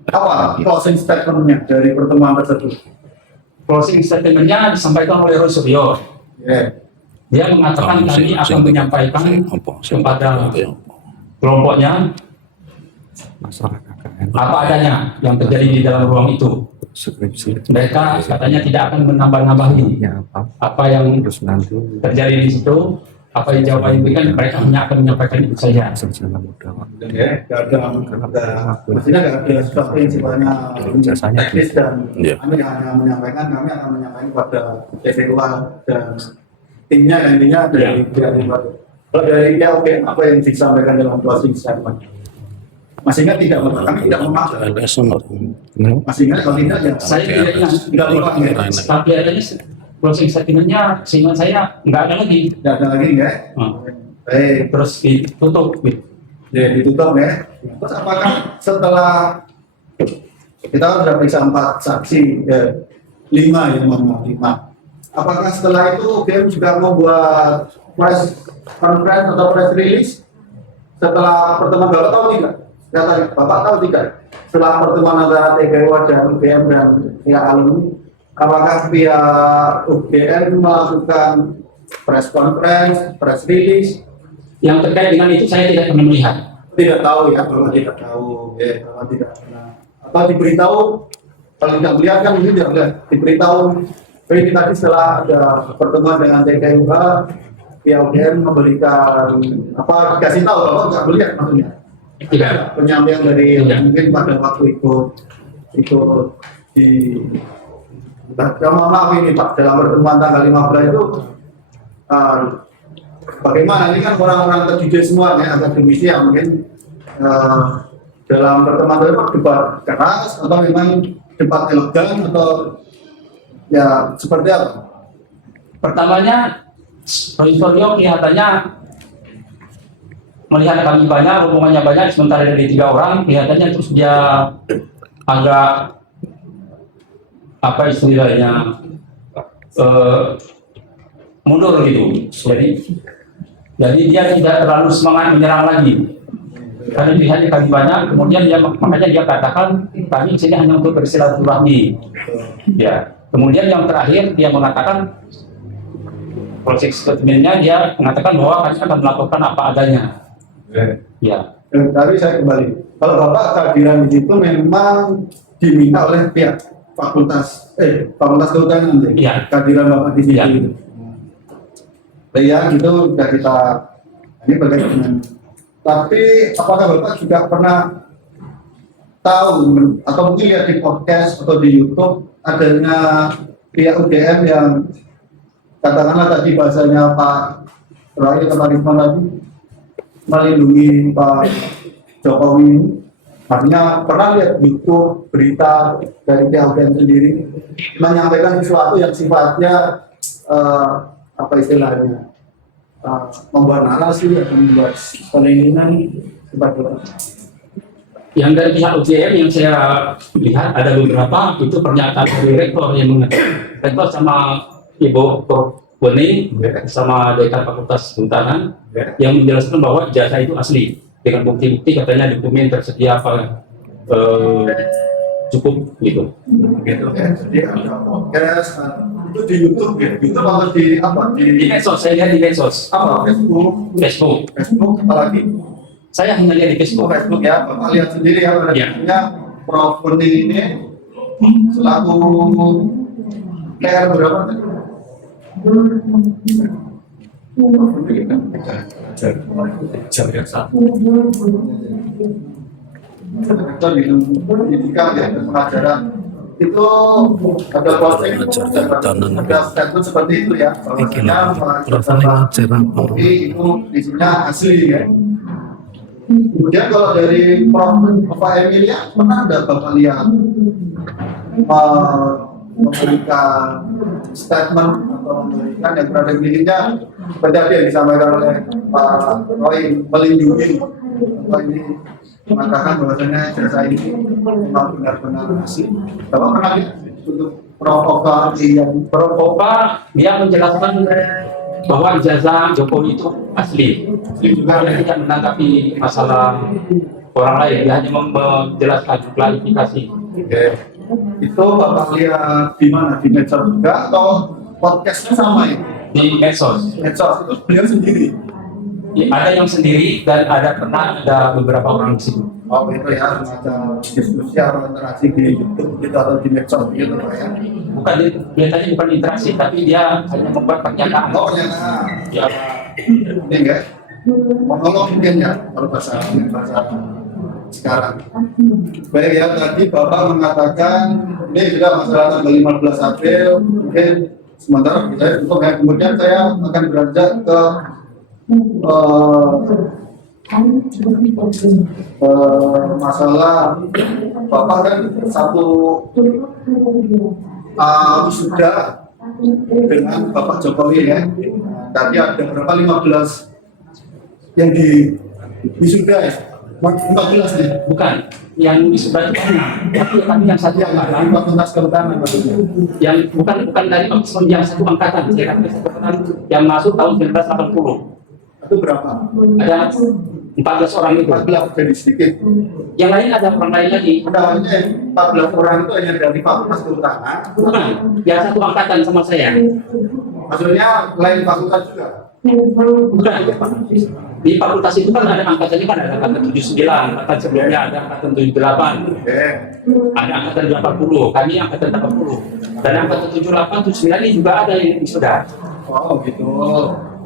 apa closing statement-nya dari pertemuan tersebut? Closing statement-nya disampaikan oleh Roy Suryo. Ya. Dia mengatakan kami akan menyampaikan kepada kelompoknya apa adanya yang terjadi di dalam ruang itu. Mereka katanya tidak akan menambah-nambahi apa yang terjadi di situ, apa yang jawaban diberikan, mereka hanya akan menyampaikan itu saja. Maksudnya nggak ada sesuatu yang sifatnya teknis dan kami hanya menyampaikan, kami akan menyampaikan kepada TPW dan timnya dan intinya dari pihak kalau dari pihak UGM apa yang disampaikan dalam closing statement? Masih ingat tidak Bapak? Kami tidak memakai. Masih ingat kalau tidak ya? Saya tidak ingat, Tidak lupa ya? tapi adanya closing statement-nya seingat saya nggak ada lagi. Tidak ada lagi ya? Baik. Terus ditutup. Ya, ditutup ya. Terus apakah setelah kita sudah periksa 4 saksi, 5 yang mana 5. Apakah setelah itu UGM juga membuat press conference atau press release setelah pertemuan Bapak tahu tidak? Katanya Bapak tahu tidak? Setelah pertemuan antara TPW dan UGM dan pihak alumni, apakah pihak UGM melakukan press conference, press release? Yang terkait dengan itu saya tidak pernah melihat. Tidak tahu ya, kalau tidak tahu, ya, kalau tidak pernah. Atau diberitahu, kalau tidak melihat kan ini tidak melihat, diberitahu. Ini tadi setelah ada pertemuan dengan TKUH, pihak UGM memberikan apa dikasih tahu bahwa nggak melihat maksudnya. Tidak. Penyampaian dari mungkin pada waktu ikut di maaf ini Pak dalam pertemuan tanggal 15 itu bagaimana ini kan orang-orang terdidik semua ya akademisi yang mungkin dalam pertemuan itu debat keras atau memang debat elegan atau ya seperti apa? Pertamanya Roy Suryo kelihatannya melihat kami banyak, rombongannya banyak, sementara dari 3 orang kelihatannya terus dia agak apa istilahnya mundur gitu. Jadi dia tidak terlalu semangat menyerang lagi. Karena dilihatnya kami banyak, kemudian makanya dia katakan kami sini hanya untuk bersilaturahmi. Ya. Kemudian yang terakhir dia mengatakan closing statement-nya dia mengatakan bahwa kami akan melakukan apa adanya. Ya. Tapi saya kembali, kalau Bapak kehadiran di situ memang diminta oleh pihak fakultas kehutanan Ya. kehadiran Bapak di situ. Ya. Ya gitu sudah kita ini bagaimana. Tapi apakah Bapak juga pernah tahu atau mungkin lihat di podcast atau di YouTube adanya pihak UGM yang katakanlah tadi bahasanya Pak Roy atau Pak Ridwan tadi melindungi Pak Jokowi ini, artinya pernah lihat YouTube berita dari pihak UGM sendiri menyampaikan sesuatu yang sifatnya apa istilahnya membuat narasi atau membuat pelindungan seperti itu. Yang dari pihak UGM yang saya lihat ada beberapa itu pernyataan dari rektor yang mengatakan, rektor sama Ibu Prof. Boni sama Dekan Fakultas Kehutanan yang menjelaskan bahwa ijazah itu asli dengan bukti-bukti katanya dokumen tersedia apa cukup gitu. Gitu kan, jadi ada podcast itu di YouTube ya, YouTube atau di apa? Di medsos, saya lihat di medsos, Apa? Facebook. Apalagi Saya hanya lihat di Facebook. Facebook ya, Bapak lihat sendiri ya, Ya. berarti Prof. Boni ini selaku PR berapa tadi? Jam yang satu. Itu di pendidikan ya, dan pengajaran itu ada posting, ada statement seperti itu ya, bahwasanya tapi itu isinya asli ya. Kemudian kalau dari Prof. Emilia, pernah ada Bapak lihat memberikan statement atau memberikan yang berada dirinya seperti tadi yang disampaikan oleh Pak Roy melindungi atau ini mengatakan bahwasanya jasa ini memang benar-benar asli. Bapak pernah lihat untuk Prof. yang Prof. dia menjelaskan bahwa ijazah Jokowi itu asli. Juga dia tidak menanggapi masalah orang lain, dia hanya menjelaskan klarifikasi. itu Bapak lihat di mana, di medsos juga atau podcastnya sama ya? Di medsos. Medsos itu beliau sendiri. Ya, ada yang sendiri dan ada beberapa orang di situ. Oh itu ya, semacam diskusi atau interaksi di YouTube gitu atau di medsos gitu Pak ya? Bukan dia tadi bukan interaksi, tapi dia hanya membuat pernyataan. Oh ternyata Ya, ini enggak monolog mungkin ya kalau bahasa sekarang. Baik ya, tadi Bapak mengatakan ini juga masalah tanggal 15 April mungkin sementara saya tutup ya, kemudian saya akan beranjak ke masalah Bapak kan satu wisuda dengan Bapak Jokowi ya. Tadi ada berapa 15 yang di wisuda ya? 14 nih. bukan. Yang wisuda itu tapi yang satu Yang ada di angkatan, Fakultas Kehutanan maksudnya. yang bukan dari yang satu angkatan, saya katakan satu angkatan yang masuk tahun 1980. Itu berapa? Ada 14 orang itu. 14 jadi sedikit. Yang lain ada orang lain lagi. Padahal 14 orang itu hanya dari Fakultas Kehutanan. Bukan, yang satu angkatan sama saya. Maksudnya lain fakultas juga. Bukan. Di fakultas itu kan ada angkatannya kan ada angkatan 79, angkatan sebelumnya ada angkatan 78, Oke. ada angkatan 80, kami angkatan 80. Dan angkatan 78, 79 ini juga ada yang sudah. Oh gitu.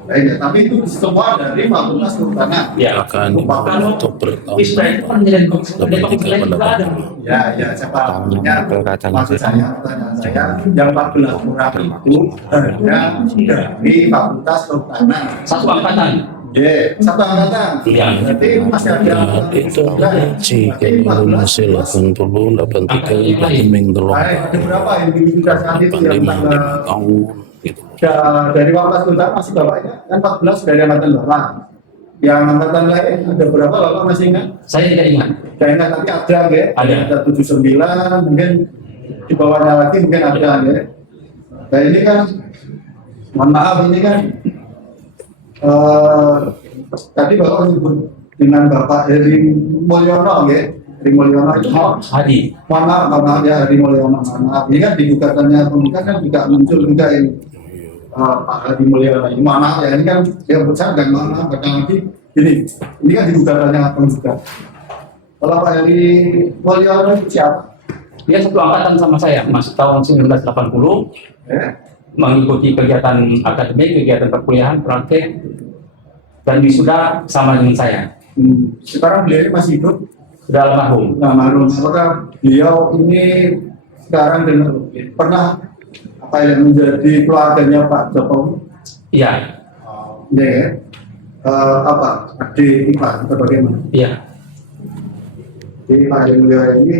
Ya, tapi itu semua dari Fakultas Kehutanan. Ya, akan untuk bertahun wisuda itu kan jadi lebih 3 juga ada. Ya, siapa namanya? Perkataannya Maksud saya, pertanyaan saya, yang 14 orang itu ada dari Fakultas Kehutanan. Satu angkatan. Satu angkatan. Iya. Berarti masih ada itu jika masih 80 83 banding telur ada berapa yang diwisuda saat itu yang banding tanggal tahun gitu. dari Fakultas Kehutanan masih bapaknya kan 14 dari angkatan bapak. Yang angkatan lain ada berapa bapak masih ingat? Saya tidak ingat. Saya ingat tapi ada ya. Ada. 79 mungkin di bawahnya lagi mungkin ada ya. Nah ini kan mohon maaf ini kan tadi bapak menyebut dengan Bapak Heri Mulyono ya. Heri Mulyono itu Hadi. mohon maaf ya Heri Mulyono, mohon maaf. Ini kan di gugatannya penggugat kan juga muncul juga ini Pak Hadi Mulyono ini, mohon maaf ya, ini kan yang besar dan mohon maaf kadang lagi ini kan di gugatannya penggugat. Kalau Pak Hadi Mulyono itu siapa? Dia satu angkatan sama saya, masuk tahun 1980, mengikuti kegiatan akademik, kegiatan perkuliahan, praktek, dan wisuda sama dengan saya. Sekarang beliau masih hidup? Sudah almarhum. Nah, almarhum. Apakah beliau ini sekarang pernah kayak menjadi keluarganya Pak Jokowi. Iya, Ya, apa adik ipar atau bagaimana? iya. Jadi Pak Heri Mulyono ini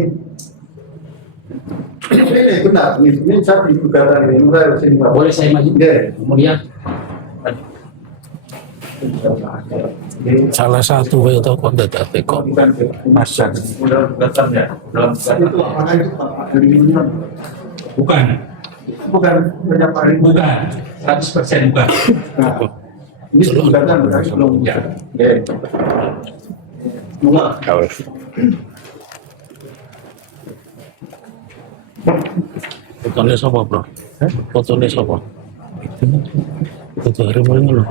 benar, ini saya digugatan ini, saya sini Pak. Boleh saya maju? Ya, Kemudian Salah satu itu kok tidak tekok. bukan Masuk dalam gugatan ya, dalam itu apakah itu Pak Heri Mulyono? bukan, Bukan banyak Pak Heri Mulyono. bukan, 100% bukan. Nah, ini gugatan berarti belum. Ya. Ya. Mulai. Fotonya siapa bro? Fotonya siapa? Foto Heri Mulyono.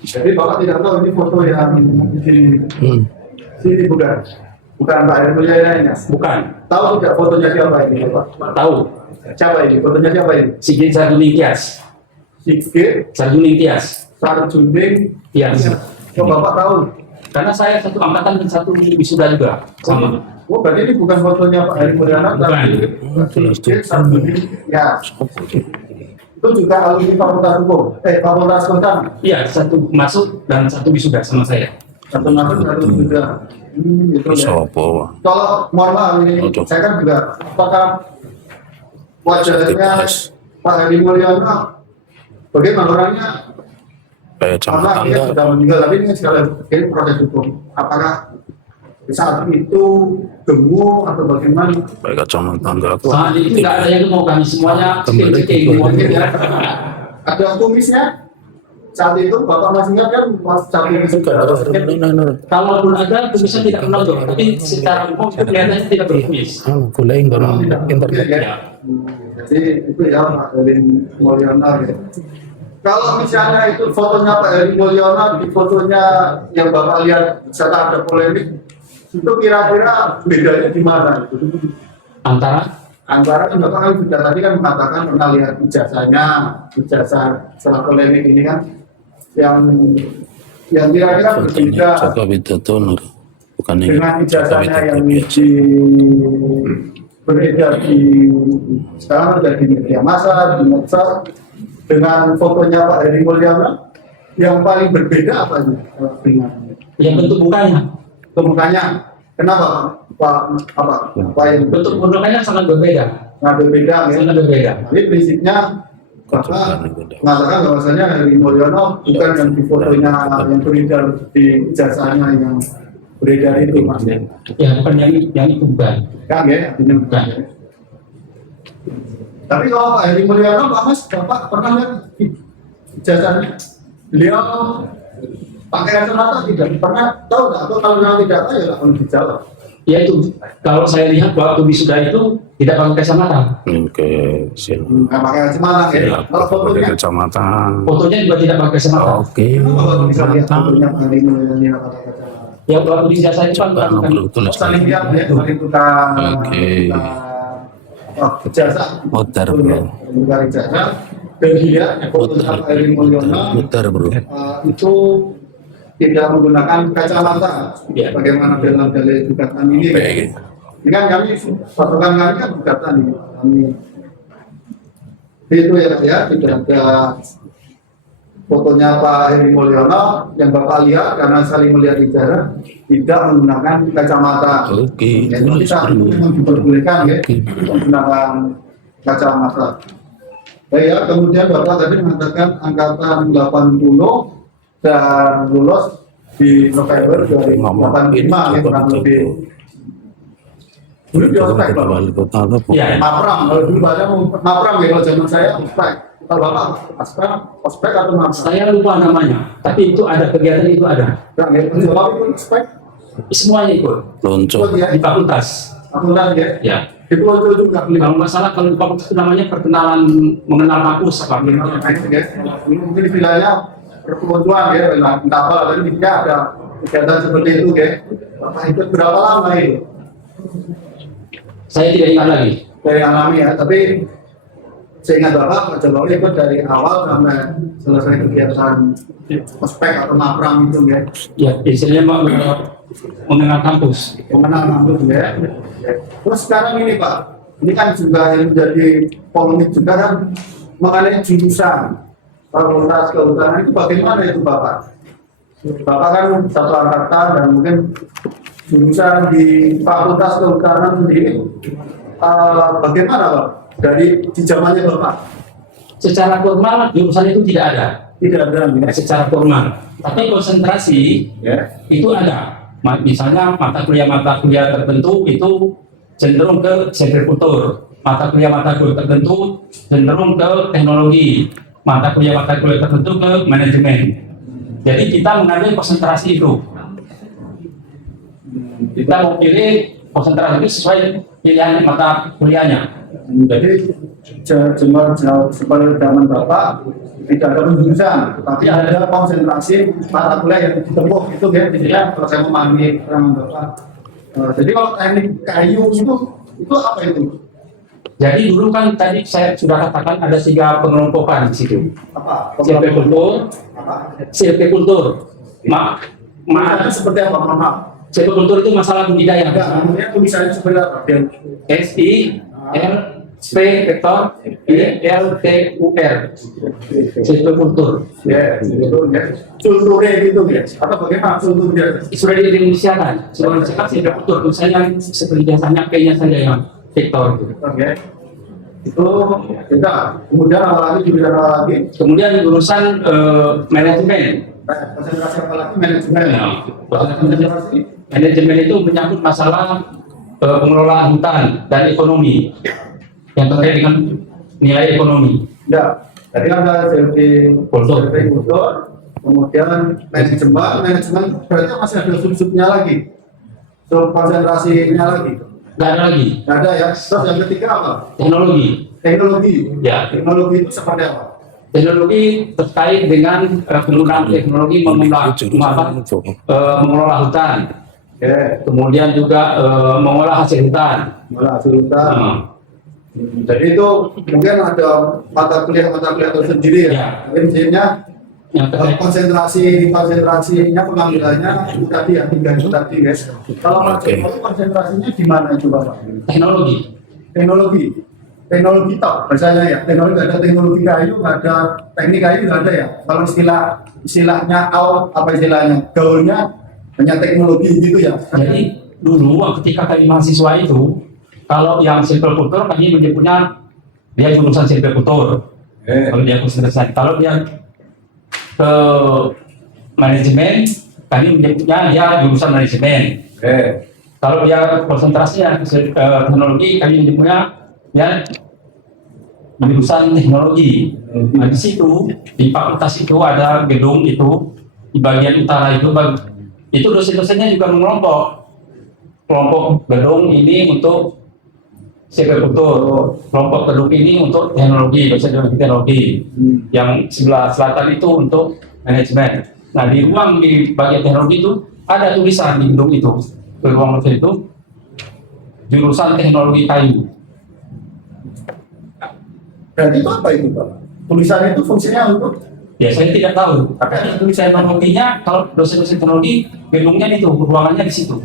Jadi Bapak tidak tahu ini foto yang di sini bukan Pak Heri Mulyono ini. Bukan. Tahu tidak fotonya siapa ini Pak? Tahu. Siapa ini? Fotonya siapa ini? Sigit Sarjuning Tias. Sigit Sarjuning Tias. Sarjuning. Tias. Oh, Bapak tahu? Karena saya satu angkatan dan satu wisuda juga. Sama. Oh, berarti ini bukan fotonya Pak Heri Mulyono, tapi Sigit Sarjuning. Ya. Itu juga alumni Fakultas Hukum. Fakultas Kontan. Iya, satu masuk dan satu wisuda sama saya. Satu masuk, satu juga. Itu ya. Siapa? Kalau mohon maaf ini, Aduh. saya kan juga apakah wajahnya Pak Heri Mulyono bagaimana orangnya? Kayak Karena camatan dia enggak? sudah meninggal, tapi ini sekali ini proses hukum. Apakah saat itu gemuk atau bagaimana? Kayak kacamata enggak? Saat itu nggak ada yang mau kami semuanya ceking-ceking. Mungkin ya. Ada kumisnya? Saat itu Bapak masih ingat kan pas saat kumis juga ada kumisnya? Kalaupun ada, tulisan tidak menonjol. Tapi secara umum itu kelihatannya tidak berkumis. Kuliah baru internet. Ya. Jadi itu ya Pak Heri Mulyono ya. Kalau misalnya itu fotonya Pak Heri Mulyono di fotonya yang Bapak lihat setelah ada polemik, itu kira-kira bedanya di mana itu? Antara kan Bapak kan sudah tadi kan mengatakan pernah lihat ijazahnya, ijazah setelah polemik ini kan yang kira-kira berbeda Joko Widodo bukan ini. dengan ijazahnya yang biasa. beredar di sekarang ada di media massa, di medsos dengan fotonya Pak Heri Mulyono yang paling berbeda apa ini dengan Yang bentuk mukanya. mukanya? Kenapa Pak? Apa yang Bentuk mukanya sangat berbeda. nggak berbeda ya? Sangat berbeda. Jadi prinsipnya Bapak mengatakan bahwasanya Heri Mulyono bukan yang di fotonya yang beredar di ijazahnya yang beredar itu Mas. Ya, bukan yang itu bukan. Kan ya, artinya bukan ya. Tapi kalau Pak Heri Mulyono, Pak Mas, Bapak pernah lihat ijazahnya? Beliau pakai kacamata tidak pernah tahu nggak? Atau kalau yang tidak tahu ya nggak perlu dijawab. Ya itu, kalau saya lihat waktu wisuda itu tidak pakai kacamata. Oke, siap. Nggak pakai kacamata ya. Siap, Kalau pakai fotonya, kacamata. Fotonya juga tidak pakai kacamata. Oke, kenapa Bapak bisa lihat mantap. fotonya Pak Heri Mulyono yang pakai kacamata? Ya waktu di jasa itu kan Coba bukan. perlu tulis Saling lagi. lihat ya, saling tukar. Oke. Ijazah. Mutar, bro. Tukar ijazah. Dan dia fotonya Pak Heri Mulyono Mutar bro. itu tidak menggunakan kacamata. Ya. Bagaimana dalam dalil gugatan ini? Baik. Ini kan kami patokan kami kan gugatan ini. Kami itu ya tidak ada fotonya Pak Heri Mulyono yang Bapak lihat karena saling melihat ijazah tidak menggunakan kacamata. Oke, Ya, itu tulis kita bro. diperbolehkan ya Oke. menggunakan kacamata. Ya, kemudian Bapak tadi mengatakan angkatan 80 dan lulus di November 2085 ya kurang lebih. Dulu di ospek Pak. Wali kota apa? Ya, Mapram, kalau dulu banyak Mapram ya kalau zaman saya ospek. Kalau Bapak ospek atau Mapram? saya lupa namanya. Tapi itu ada kegiatan itu ada. Enggak, ya, Bapak itu ospek. Semuanya ikut Lonco. Oh, ya, di fakultas. akuntan ya. Ya. Itu juga beli Kalau nggak salah kalau di fakultas itu namanya perkenalan mengenal kampus apa gitu. mungkin istilahnya pertemuan ya, entah apa, tapi tidak ada kegiatan seperti itu ya. Bapak ikut berapa lama itu? Saya tidak ingat lagi. Dari alami ya, tapi saya ingat Bapak, Pak Jokowi ikut dari awal sampai selesai kegiatan ospek atau mapram itu ya. Ya, istilahnya mengenal kampus. Mengenal kampus ya. Terus sekarang ini Pak, ini kan juga yang menjadi polemik juga kan mengenai jurusan Fakultas Kehutanan itu bagaimana itu Bapak? Bapak kan satu angkatan dan mungkin jurusan di Fakultas Kehutanan sendiri bagaimana Pak? Dari di zamannya Bapak? Secara formal jurusan itu tidak ada. Tidak ada ya? Secara formal. Tapi konsentrasi Ya. itu ada. Misalnya mata kuliah tertentu itu cenderung ke silvicultur. Mata kuliah tertentu cenderung ke teknologi. Mata kuliah tertentu ke manajemen. Jadi kita mengambil konsentrasi itu. Kita mau pilih konsentrasi itu sesuai pilihan mata kuliahnya. Jadi seperti zaman Bapak tidak ada penjurusan, tapi ada konsentrasi mata kuliah yang ditempuh itu ya. Jadi kalau saya memahami keterangan Bapak, jadi kalau teknik kayu itu apa itu? Jadi dulu kan tadi saya sudah katakan ada 3 pengelompokan di situ. Apa? Silvicultur, Apa? silvicultur. Itu seperti apa? Maaf. Silvicultur itu masalah budidaya. Enggak, maksudnya tulisannya seperti apa? SILP vektor ILTUR. Silvicultur. Ya, itu ya. Culture gitu ya. Atau bagaimana culture? Sudah diinisialkan. Sudah diinisialkan silvicultur. Misalnya seperti biasanya P-nya saja yang vektor. Oke. Itu kita kemudian apa lagi jurusan apa lagi? Kemudian jurusan manajemen. Konsentrasi apa lagi? Manajemen. Konsentrasi manajemen itu menyangkut masalah pengelolaan hutan dan ekonomi yang terkait dengan nilai ekonomi. Ya, jadi ada Kultur. kultur, kemudian manajemen berarti masih ada sub-subnya lagi, sub konsentrasinya lagi. Nggak ada lagi. Nggak ada ya. Terus yang ketiga apa? Teknologi. Teknologi. Ya. Teknologi itu seperti apa? Teknologi terkait dengan penggunaan teknologi mengelola hutan, kemudian juga mengolah hasil hutan. Malah sultan. Jadi itu mungkin ada mata kuliah tersendiri ya. Ya. Mungkin misalnya Yang terkait konsentrasinya pengambilannya itu tadi ya 3 itu tadi guys. Kalau konsentrasinya di mana itu Bapak? teknologi. Teknologi top bahasanya ya. Teknologi nggak ada teknologi kayu, nggak ada teknik kayu nggak ada ya. Kalau istilahnya apa istilahnya gaulnya hanya teknologi gitu ya. Jadi dulu ketika kami mahasiswa itu, kalau yang silvicultur kami menyebutnya dia jurusan silvicultur. Kalau dia konsentrasi, kalau dia ke manajemen kami menyebutnya dia jurusan manajemen. Kalau dia konsentrasinya ke teknologi kami menyebutnya ya jurusan teknologi. Nah, di situ di fakultas itu ada gedung itu di bagian utara itu dosen-dosennya juga kelompok gedung ini untuk silvicultur, kelompok gedung ini untuk teknologi, dosen teknologi. Yang sebelah selatan itu untuk manajemen. Nah, di bagian teknologi itu ada tulisan di gedung itu, di ruang dosen itu jurusan teknologi kayu. Berarti itu apa itu Pak? Tulisannya itu fungsinya untuk Ya, saya tidak tahu. Tapi ada tulisan teknologinya, kalau dosen-dosen teknologi, gedungnya itu, ruangannya di situ.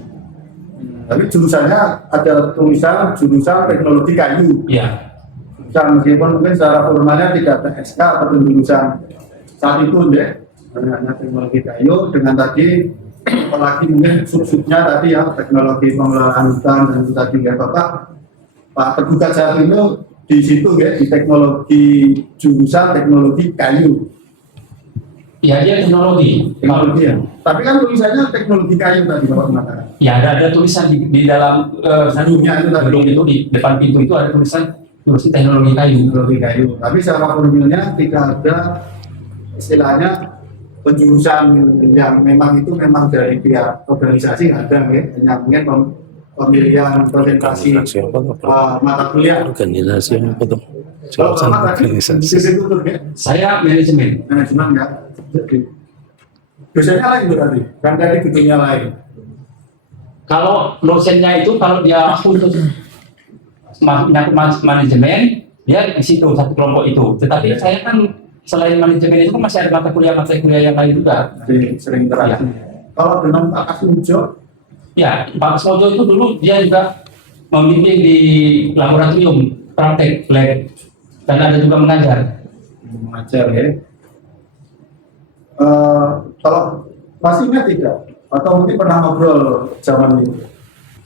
tapi jurusannya ada tulisan jurusan teknologi kayu. Ya, Jurusan meskipun mungkin secara formalnya tidak ada SK atau jurusan saat itu ya. Hanya teknologi kayu dengan tadi apalagi mungkin sub-subnya tadi ya teknologi pengelolaan hutan dan itu tadi ya Pak tergugat saat itu di situ ya di teknologi jurusan teknologi kayu. ya dia teknologi. Teknologi ya. Tapi kan tulisannya teknologi kayu tadi Bapak mengatakan. Ya, ada tulisan di dalam Gedungnya itu tadi. gedung itu, di depan pintu itu ada tulisan jurusan teknologi kayu. Teknologi kayu. Tapi secara formilnya tidak ada istilahnya penjurusan yang memang itu memang dari pihak organisasi nggak ada ya. Hanya mungkin pemilihan konsentrasi mata kuliah. Organisasi apa tuh? Kalau Jurusan Bapak tadi organisasi. silvicultur ya, Saya manajemen. manajemen ya. Dosennya lain berarti, kan tadi gedungnya lain. Kalau dosennya itu, kalau dia khusus manajemen, dia di situ satu kelompok itu. Tetapi saya kan selain manajemen itu kan masih ada mata kuliah yang lain juga. Jadi sering interaksi. Kalau dengan Pak Kasmujo, Ya, Pak Sojo itu dulu dia juga membimbing di laboratorium, praktek, lab, dan ada juga mengajar. Mengajar ya. Kalau pastinya tidak, atau mungkin pernah ngobrol zaman itu.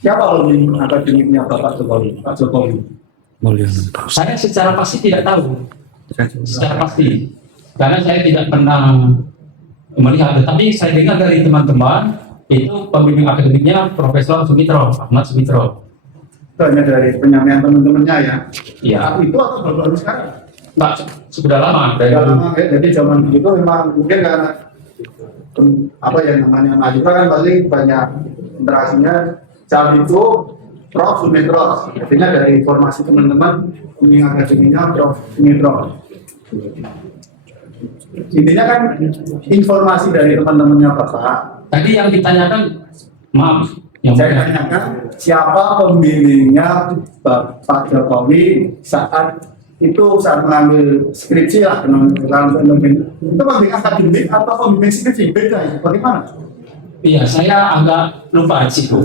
Siapa alumni akademiknya Bapak Jokowi? Pak Jokowi. Mulyono. Saya secara pasti tidak tahu, secara pasti, karena saya tidak pernah melihat. Tetapi saya dengar dari teman-teman itu pembimbing akademiknya Profesor Sumitro, Ahmad Sumitro. Itu hanya dari penyampaian teman-temannya ya. Iya, Saat itu atau baru sekarang? Pak, sudah lama. Dari Sudah lama ya. Jadi zaman itu memang mungkin karena apa yang namanya mahasiswa kan paling banyak interaksinya. Saat itu Prof. Sumitro, artinya dari informasi teman-teman pembimbing akademiknya Prof. Sumitro. Intinya kan informasi dari teman-temannya Bapak. tadi yang ditanyakan, maaf, yang Saya tanyakan siapa pembimbingnya Pak Jokowi saat mengambil skripsi lah, pembimbing. Itu pembimbing akademik atau pembimbing skripsi beda ya? Bagaimana? Iya, saya agak lupa di situ.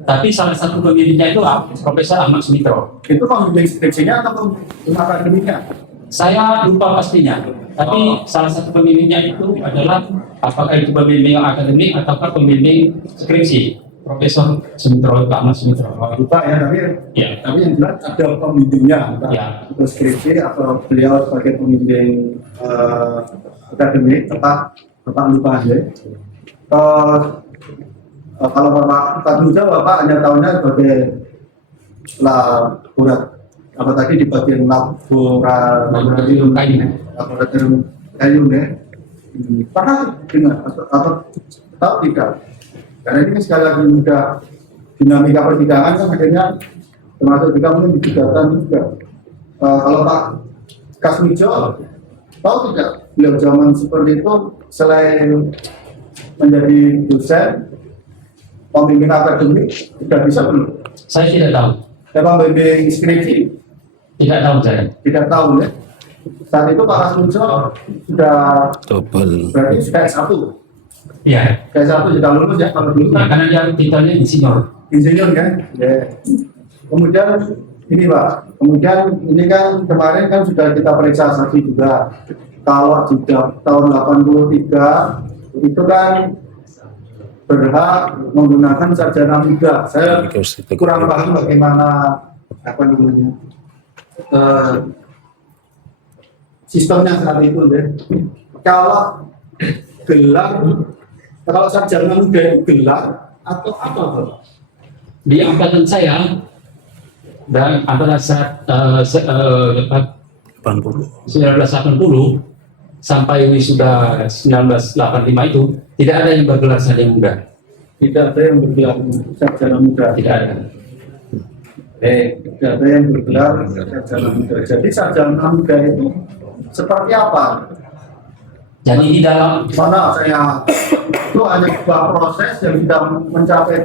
Tapi salah satu pembimbingnya itu Profesor Ahmad Sumitro. Itu pembimbing skripsinya atau pembimbing akademiknya? Saya lupa pastinya. Tapi salah satu pembimbingnya itu adalah apakah itu pembimbing akademik ataukah pembimbing skripsi. Profesor Sumitro, Pak Ahmad Sumitro. Lupa ya, Ya. tapi yang jelas ada pembimbingnya, entah Ya. itu skripsi atau beliau sebagai pembimbing akademik, Bapak lupa aja. Kalau Bapak Duda, Bapak hanya tahunya sebagai apa tadi di bagian Laboratorium kayu. laboratorium kayu ya. Pernah dengar atau tahu tidak? Karena ini kan sekali lagi mudah dinamika persidangan kan akhirnya termasuk juga mungkin di gugatan juga. Kalau Pak Kasmijo tahu tidak beliau zaman seperti itu selain menjadi dosen pembimbing akademik sudah bisa belum? Saya tidak tahu. Pembimbing skripsi Tidak tahu saya. tidak tahu ya. Saat itu Pak Kasmijo sudah Double. berarti sudah S1. Iya. S1 sudah lulus ya kalau dulu Nah, karena dia titelnya insinyur. insinyur kan. Ya. Kemudian ini Pak, ini kan kemarin kan sudah kita periksa saksi juga. Kalau juga tahun 83 itu kan berhak menggunakan sarjana muda. Saya kurang paham bagaimana apa namanya sistemnya saat itu deh. Kalau sarjana muda itu gelar atau apa Pak? Di angkatan saya dan antara saat 1980 sampai wisuda 1985 itu tidak ada yang bergelar sarjana muda. Tidak ada yang bergelar sarjana muda. Tidak ada. Tidak ada yang bergelar sarjana muda. Jadi sarjana muda itu seperti apa? Jadi di dalam Mana saya itu hanya sebuah proses yang kita mencapai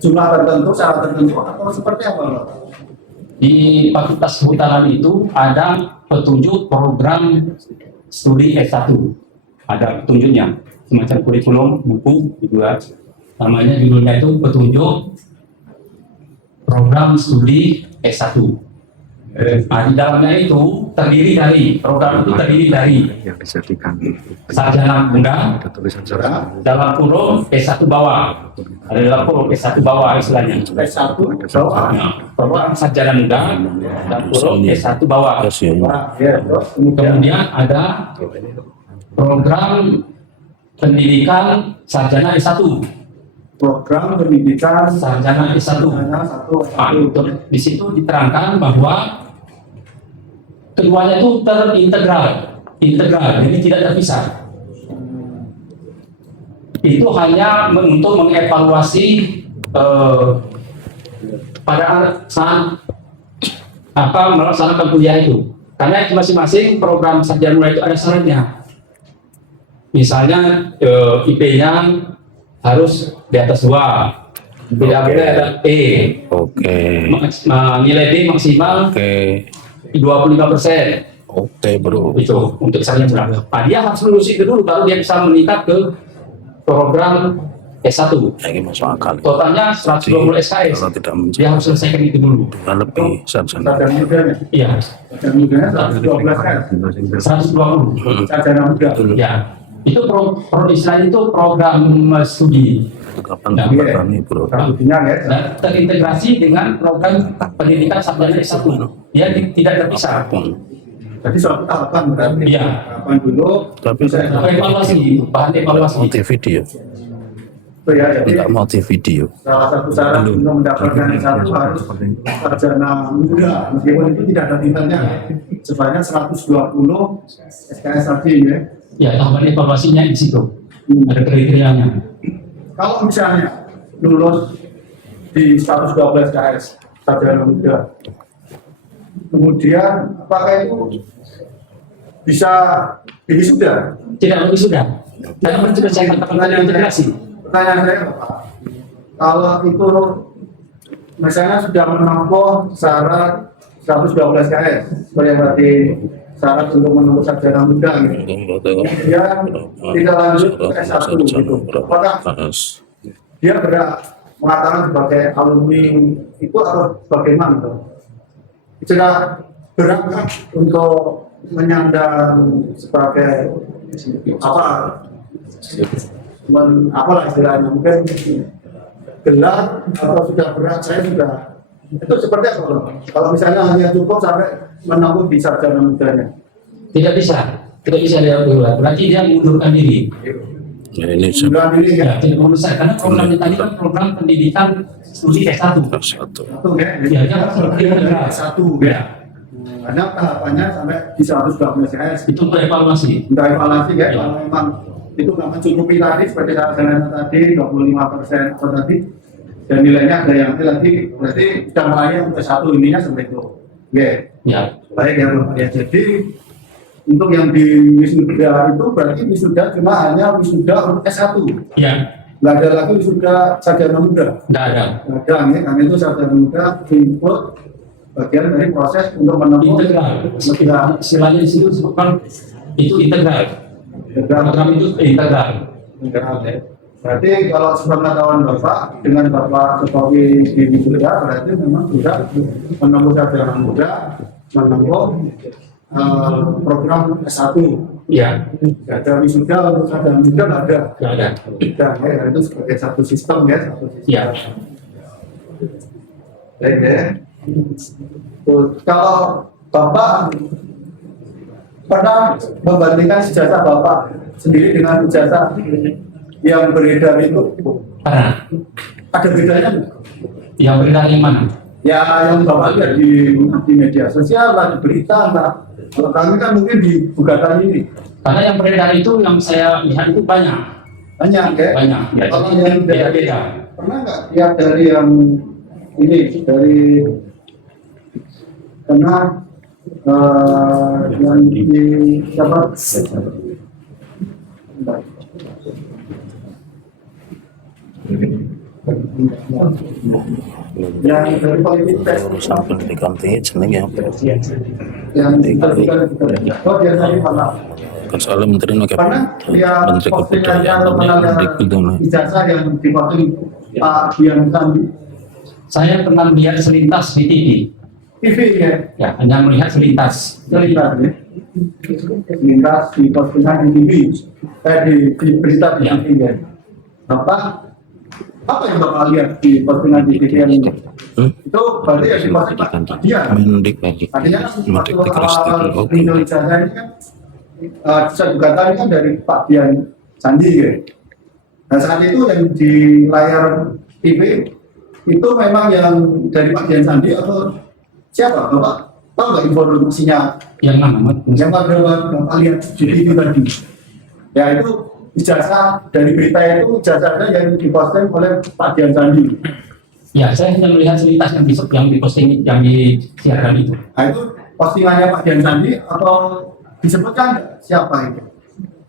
jumlah tertentu, syarat tertentu atau seperti apa Pak? di Fakultas Kehutanan itu ada petunjuk program studi S1. Ada petunjuknya, semacam kurikulum buku juga. Namanya judulnya itu petunjuk program studi S1. Nah, di dalamnya itu terdiri dari program itu terdiri dari yang disediakan sarjana muda ada tulisan sarjana dalam kurung S1 bawah. Ada dalam kurung S1 bawah istilahnya. S1 Nah, program sarjana muda dan kurung S1 bawah. ya, terus kemudian Kemudian ada program pendidikan sarjana S1. program pendidikan Sarjana S1. sarjana satu Nah, di situ diterangkan bahwa keduanya itu integral, jadi tidak terpisah. Itu hanya untuk mengevaluasi pada saat melaksanakan kuliah itu. Karena masing-masing program sarjana muda itu ada syaratnya. Misalnya IP-nya harus di atas 2, tidak boleh ada E. Oke. Nilai D maksimal Oke. 25%. Oke, bro. Itu untuk sarjana muda. Nah, dia harus lulus itu dulu baru dia bisa meningkat ke program S1. Ini masuk akal. Totalnya 120 SKS. Kalau tidak Dia harus selesaikan itu dulu. lebih sarjana. Sarjana mudanya. Iya, Sarjana mudanya 112 kan. 120. Sarjana muda. Ya, itu istilahnya itu program studi. Kapan Nah, kami bro? Studinya ya. Dan terintegrasi dengan program pendidikan sarjana S1. Dia tidak terpisah. Jadi suatu tahapan berarti. Iya. Tahapan dulu. Tapi saya Evaluasi, bahan evaluasi. motif video, itu ya. Jadi tidak motif video. salah satu syarat untuk mendapatkan S1 harus sarjana muda. Meskipun itu tidak ada tingkatnya. Sebanyak 120 SKS tadi ya. Ya, tahapan evaluasinya di situ. Ada kriterianya. Kalau misalnya lulus di 112 SKS sarjana muda, kemudian apakah itu bisa diwisuda? Tidak lebih sudah. Saya sudah saya katakan tadi integrasi. Pertanyaan saya, Pak, kalau itu misalnya sudah menempuh syarat 112 SKS, seperti yang tadi syarat untuk menempuh sarjana muda, gitu. Kemudian tidak lanjut ke S1 gitu. Apakah dia berhak mengatakan sebagai alumni itu atau bagaimana? Gitu? Sudah berangkat untuk menyandang sebagai apalah istilahnya, mungkin gelar atau sudah berat, saya sudah itu seperti apa? Kalau misalnya hanya cukup sampai menempuh di sarjana mudanya, Tidak bisa dia bergelar. Berarti dia mengundurkan diri. Ya, ini sudah ini Ya, ya tidak menulis karena programnya tadi kan program pendidikan studi S1. satu. satu ya, Ya, dia harus berintegrasi. satu ya. Karena tahapannya sampai di 112 SKS Itu untuk evaluasi. untuk evaluasi ya, Ya. kalau memang itu nggak mencukupi tadi seperti sarjana tadi 25% atau tadi dan nilainya ada yang lagi berarti dampaknya untuk satu ininya seperti itu. Ya, Ya, baik ya Bapak ya. Jadi untuk yang di wisuda itu berarti wisuda cuma hanya wisuda untuk S1. ya, Nggak ada lagi wisuda sarjana muda. tidak ada. Nggak ada ya, karena itu sarjana muda input bagian dari proses untuk menempuh Integral. Istilahnya di situ disebutkan itu integral. Program itu integral. Integral ya. Berarti kalau sepengetahuan Bapak dengan Bapak Jokowi di wisuda berarti memang sudah menempuh sarjana muda, menempuh program S1. Ya, Nggak ada wisuda untuk sarjana muda, nggak ada. tidak ada. Dan ya, itu sebagai satu sistem ya, satu sistem. Ya, Baik ya. Kalau Bapak pernah membandingkan ijazah Bapak sendiri dengan ijazah yang beredar itu, karena ada bedanya nggak? yang beredar yang mana? Ya yang Bapak lihat di media sosial lah, di berita lah. Kalau kami kan mungkin di gugatan ini Karena yang beredar itu yang saya lihat itu banyak. banyak ya. Banyak. Ya, Kalau jadi yang beda-beda. pernah nggak lihat dari yang ini dari karena yang di siapa yang dari politik tes Urusan pendidikan tinggi jenenge apa? yang diterbitkan oh dia tadi mana Kan soalnya menteri nggak pernah lihat menteri postingannya atau kebudayaan pernah lihat Mendikbud ijazah yang diposting Pak Dian Sandi Saya pernah melihat selintas di TV. TV ya Ya, hanya melihat selintas. cerita ya lintas di postingan di TV di berita di Ya. TV ya apa yang Bapak lihat di postingan di TV yang ini itu berarti yang diposting Pak Dian Mendik artinya kan Mendik oke. video ijazah ini kan gugatan kan dari Pak Dian Sandi ya. Nah saat itu yang di layar TV itu memang yang dari Pak Dian Sandi atau siapa Bapak tahu nggak informasinya Yang mana? yang Bapak lihat di TV tadi? Ya itu ijazah dari berita itu ijazahnya yang diposting oleh Pak Dian Sandi. Ya, saya hanya melihat selintas yang diposting, yang disiarkan itu. Nah itu postingannya Pak Dian Sandi atau disebutkan nggak siapa itu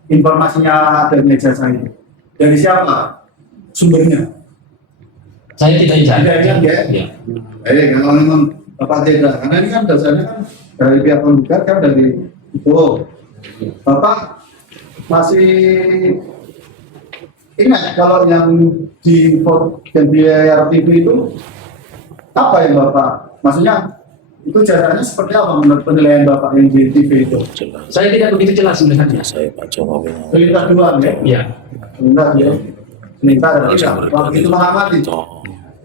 informasinya adanya ijazah itu dari siapa sumbernya? Saya tidak ingat. Tidak ingat, ya? Ya. Kalau memang Bapak tidak, karena ini kan dasarnya kan dari pihak penggugat kan dari itu Bapak masih ingat kalau yang di RTV itu apa yang Bapak? Maksudnya itu jasanya seperti apa menurut penilaian Bapak yang di TV itu? Jelas. Saya tidak begitu jelas sebenarnya. Saya Pak Jokowi. Selintas dua ya? Ya. Selintas ya. Selintas Kalau ya. saya Waktu itu mengamati. Toh,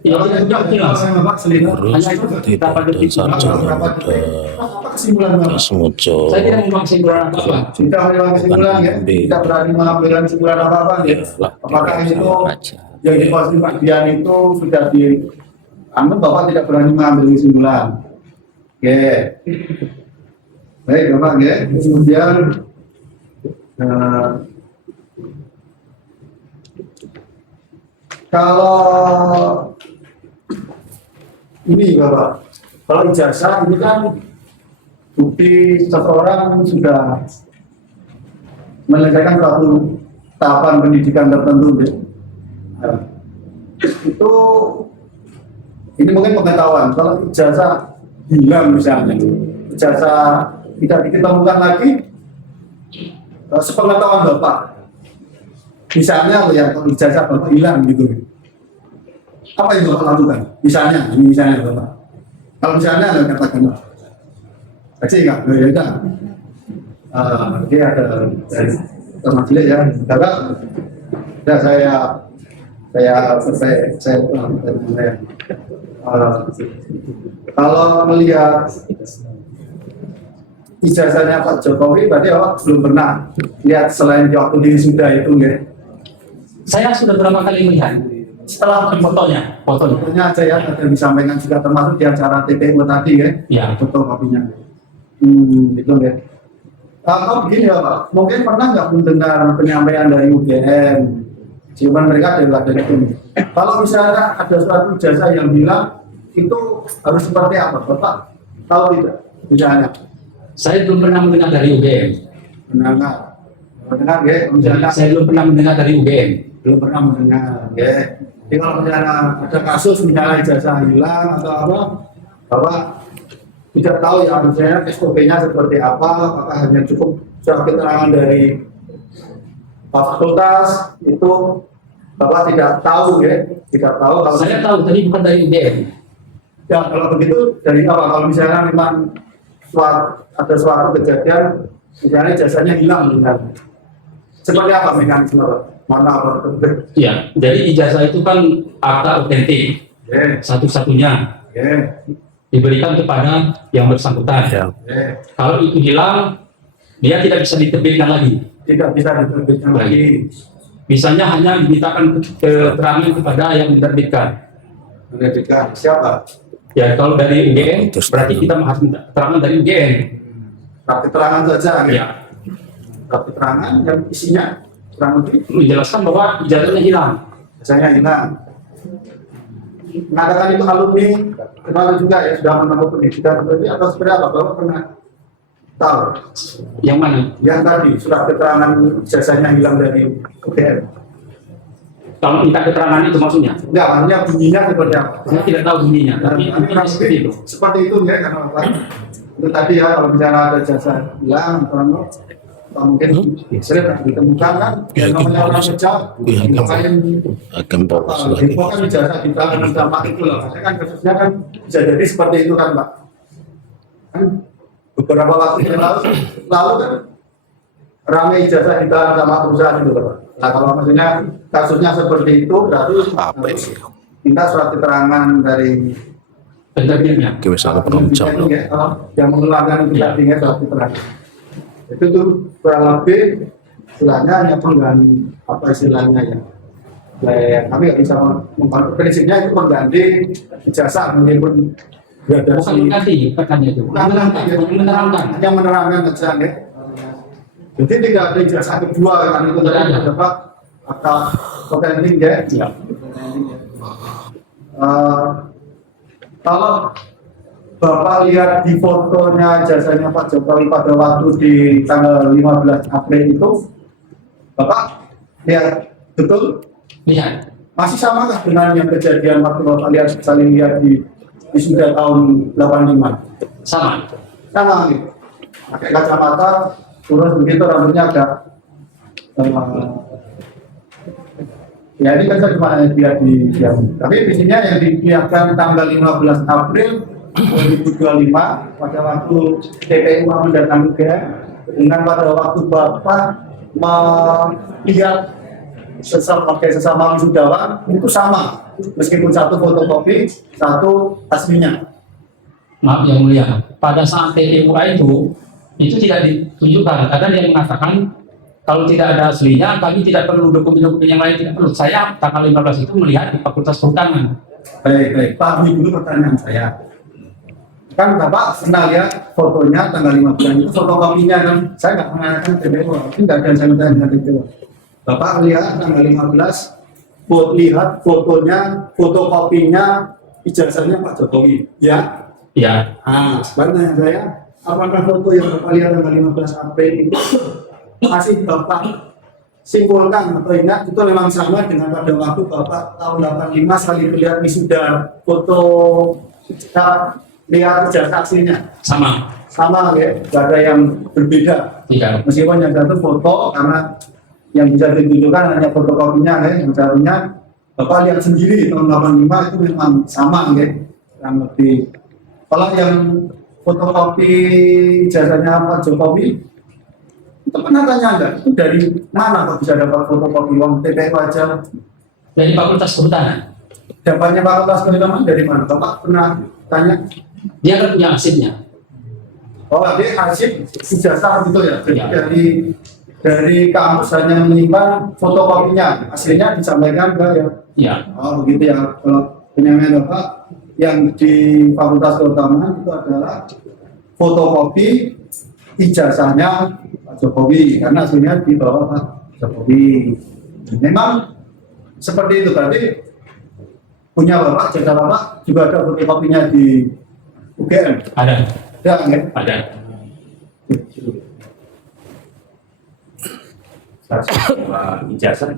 Ya, tidak jelas. Bapak selintas. terus Hanya itu tidak berapa ada detik. sarjana Apa muda, kesimpulan Bapak? Asmujo, Saya tidak membuat kesimpulan apa-apa. Tidak mengambil kesimpulan ya? Tidak berani mengambil kesimpulan apa-apa ya? lah, Apakah itu aja. yang di posisi Pak Dian itu sudah di Bapak tidak berani mengambil kesimpulan? Oke. Baik Bapak ya. Kemudian kalau ini Bapak, kalau ijazah ini kan bukti seseorang sudah menyelesaikan suatu tahapan pendidikan tertentu ya. Nah, itu ini mungkin pengetahuan. Kalau ijazah hilang misalnya, ijazah tidak ditemukan lagi, sepengetahuan Bapak, misalnya ya kalau ijazah Bapak hilang gitu, apa yang Bapak lakukan? Misalnya, ini misalnya Bapak. Kalau misalnya ada katakan, aja enggak, dia ada termasuk ya, Bapak, ya saya kalau melihat ijazahnya Pak Jokowi, berarti belum pernah lihat selain di waktu di sudah itu ya. Saya sudah berapa kali melihat setelah fotonya. Fotonya aja ya, ada disampaikan juga termasuk di acara TPU tadi ya. Ya. Foto kopinya. Gitu ya. Kalau begini ya Pak, mungkin pernah nggak mendengar penyampaian dari UGM? Cuman mereka adalah dari itu. Kalau misalnya ada suatu ijazah yang bilang itu harus seperti apa, Bapak tahu tidak? Misalnya, Saya belum pernah mendengar dari UGM. mendengar ya, misalnya Saya belum pernah mendengar dari UGM. belum pernah mendengar ya. Jadi kalau misalnya ada kasus misalnya ijazah hilang atau apa, Bapak tidak tahu ya misalnya SOP-nya seperti apa, apakah hanya cukup surat keterangan dari fakultas itu Bapak tidak tahu ya, tidak tahu kalau Saya tahu tadi bukan dari UGM. ya kalau begitu dari apa? Kalau misalnya memang ada suatu kejadian misalnya jasanya hilang misalnya. Seperti apa mekanisme Pak? Mana apa? Ya, jadi ijazah itu kan akta otentik satu-satunya diberikan kepada yang bersangkutan. Kalau itu hilang, dia tidak bisa diterbitkan lagi. Tidak bisa diterbitkan lagi. Misalnya hanya dimintakan keterangan kepada yang diterbitkan. Menerbitkan siapa? Ya, kalau dari UGM, Terus berarti kita harus minta keterangan dari UGM. Surat keterangan saja. Ya, Surat keterangan yang isinya kurang lebih menjelaskan bahwa ijazahnya hilang. jasanya hilang. Mengatakan itu alumni kenal juga ya sudah menempuh pendidikan seperti atau seperti apa? Bapak pernah tahu? Yang mana? Yang tadi surat keterangan jasanya hilang dari UGM. Kalau minta keterangan itu maksudnya? Enggak, maksudnya bunyinya seperti apa? Saya tidak tahu bunyinya, Nah, tapi ini intinya kurang seperti lebih itu. seperti itu ya karena apa? Itu tadi ya kalau misalnya ada jasa hilang atau mungkin sering ditemukan kan Ya, yang namanya orang gimana? kerja Ya, ngapain akan polos lagi. info kan ijazah di tangan sama itu loh. Saya kan kasusnya kan bisa jadi seperti itu kan Pak. Kan beberapa waktu yang lalu kan ramai ijazah di tangan sama perusahaan itu Pak. Nah kalau maksudnya kasusnya seperti itu berarti Apa harus ini? minta surat keterangan dari Penterbitnya. Oke, misalnya penomjam loh. yang mengeluarkan itu tadi ya surat keterangan. Itu tuh kurang lebih istilahnya hanya pengganti apa istilahnya ya. Kami nggak bisa prinsipnya itu mengganti ijazah meskipun Bukan gradasi mengganti, bukan hanya itu. Menerangkan. hanya menerangkan saja ya. Jadi tidak ada ijazah kedua kan itu Tidak tadi ada. apa atau potensi ya. Ya. Kalau Bapak lihat di fotonya jasanya Pak Jokowi pada waktu di tanggal 15 April itu, Bapak lihat betul Lihat. masih sama kah dengan yang kejadian waktu Bapak lihat saling lihat di sudah tahun 85? Sama. Sama gitu. Pakai kacamata, terus begitu rambutnya agak Ya ini kan saya cuma lihat di tapi visinya yang dilihatkan tanggal 15 April 2025 pada waktu TPU mendatangi UGM dengan pada waktu Bapak melihat sesama wisudawan itu sama meskipun satu fotokopi satu aslinya. Maaf yang mulia, pada saat TPUA itu tidak ditunjukkan karena dia mengatakan kalau tidak ada aslinya, kami tidak perlu dokumen-dokumen yang lain, tidak perlu. Saya tanggal 15 itu melihat di Fakultas Kehutanan. Baik. Pak, ini dulu pertanyaan saya. Kan Bapak pernah lihat fotonya tanggal 15 itu fotokopinya kan? Saya nggak menanyakan TPU, tapi nggak ada yang saya minta dengan TPU. Bapak lihat tanggal 15, lihat fotonya, fotokopinya, ijazahnya Pak Jokowi, ya? Ya. Sebenarnya saya, apakah foto yang Bapak lihat tanggal 15 April itu masih Bapak simpulkan atau ingat itu memang sama dengan pada waktu Bapak tahun 85 sekali melihat wisuda foto kita lihat ijazah aslinya Sama. ya, tidak ada yang berbeda. Tidak. Meskipun yang satu foto karena yang bisa ditunjukkan hanya fotokopinya ya, yang satunya Bapak lihat sendiri tahun 85 itu memang sama ya, yang lebih. Kalau yang fotokopi ijazahnya Pak Jokowi itu pernah tanya enggak? Itu dari mana kok bisa dapat fotokopi uang TPU aja? Dari Fakultas Kehutanan. Dapatnya Fakultas Kehutanan dari mana? Bapak pernah tanya? Dia kan punya arsipnya. Oh, dia arsip ijazah gitu ya? Jadi Ya. dari kampus hanya menyimpan fotokopinya, aslinya disampaikan ke ya? Ya. Oh begitu ya. Kalau penyampaian Bapak yang di Fakultas Kehutanan itu adalah fotokopi ijazahnya Pak Jokowi karena aslinya di bawah Pak Jokowi. Memang seperti itu berarti punya Bapak, jasa Bapak juga ada fotokopinya di UGM. Ada. Ya, kan? Ada. Ijazah.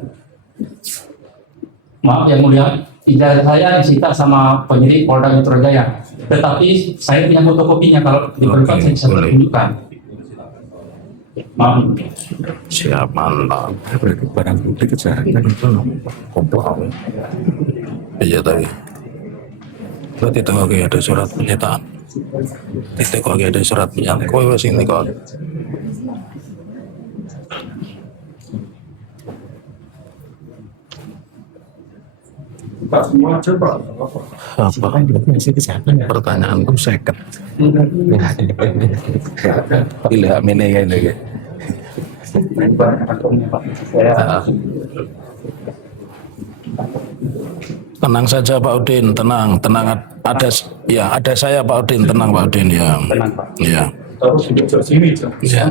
Maaf yang mulia, ijazah saya disita sama penyidik Polda Metro Jaya. Tetapi saya punya fotokopinya, kalau diperlukan saya bisa tunjukkan. Maaf. Siap, mantap. Barang bukti kejahatan itu komplot. Iya tadi. Berarti itu kok ada surat pernyataan. Itu kok ada surat pernyataan. Kau wes ini kok. Pak semua coba. Apa? Pertanyaanku seket. Gila, mene kan lagi. Tenang saja Pak Udin, tenang. Ada saya Pak Udin, tenang Pak Udin ya. Tenang, Pak. Ya. Terus sini, Ya.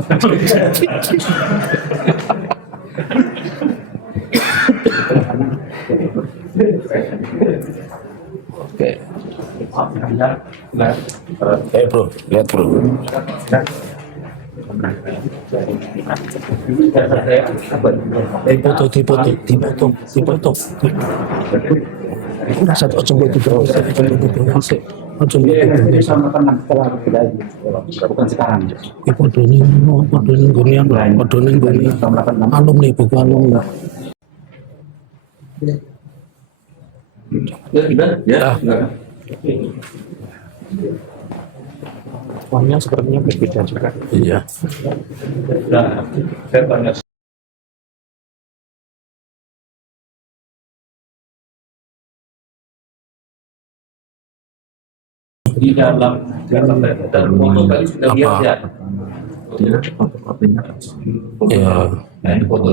Oke. Bro, lihat bro. Dipoto. Satu coba itu bro. Sama tenang setelah bukan sekarang. Podo ning gonian, alumni buku alumni. Ya. Warnanya sepertinya berbeda juga. Iya. Nah, saya tanya di dalam foto tadi sudah lihat ya. Ya. Nah ini foto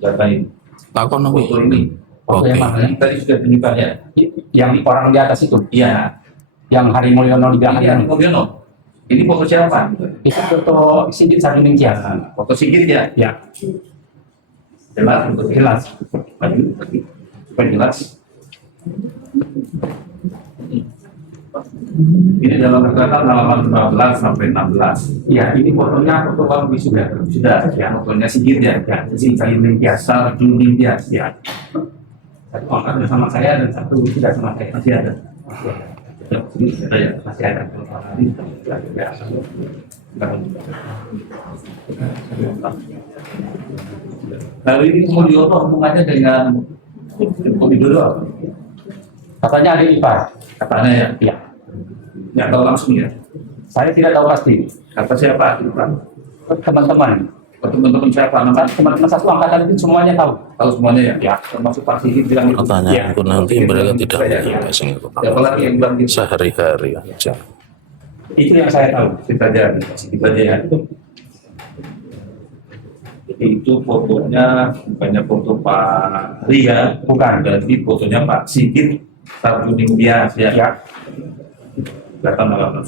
data ini. Takon nabi. Foto ini. Foto yang mana? Ini tadi sudah tunjukkan ya. Yang orang di atas itu, Iya. yang Hari Mulyono di belakang. Iya, Mulyono. Ini foto siapa? Itu foto Sigit Saruningkias. Foto Sigit ya. Ya, Jelas, untuk jelas. supaya jelas. Ini dalam catatan halaman 15 sampai 16. Ya, ini fotonya foto Bang Wisuda. Sudah, ya, fotonya Sigit ya. Ya, si Saruningkias, Saruningkias ya. Satu angkat bersama saya dan satu tidak sama saya. Masih ada. Ini ada ya, masih ada. Lalu ini Mulyono hubungannya dengan Kopi dulu apa? Katanya ada ipar. Katanya ya. Ya, Nggak tahu langsung ya. saya tidak tahu pasti. Kata siapa? Teman-teman, Teman-teman siapa? kan Nama? teman-teman satu angkatan itu semuanya tahu. Tahu semuanya ya? Ya. Termasuk Pak Sigit bilang itu. Ya. Pertanyaanku nanti mereka tidak Saya. menyampaikan Siapa lagi yang bilang gitu? sehari-hari aja. Itu yang saya tahu. Kita aja, kita aja ya. Jadi itu fotonya bukannya foto Pak Ria, Bukan. berarti fotonya Pak Sigit Sarduning Bias ya. Ya. Kelihatan malam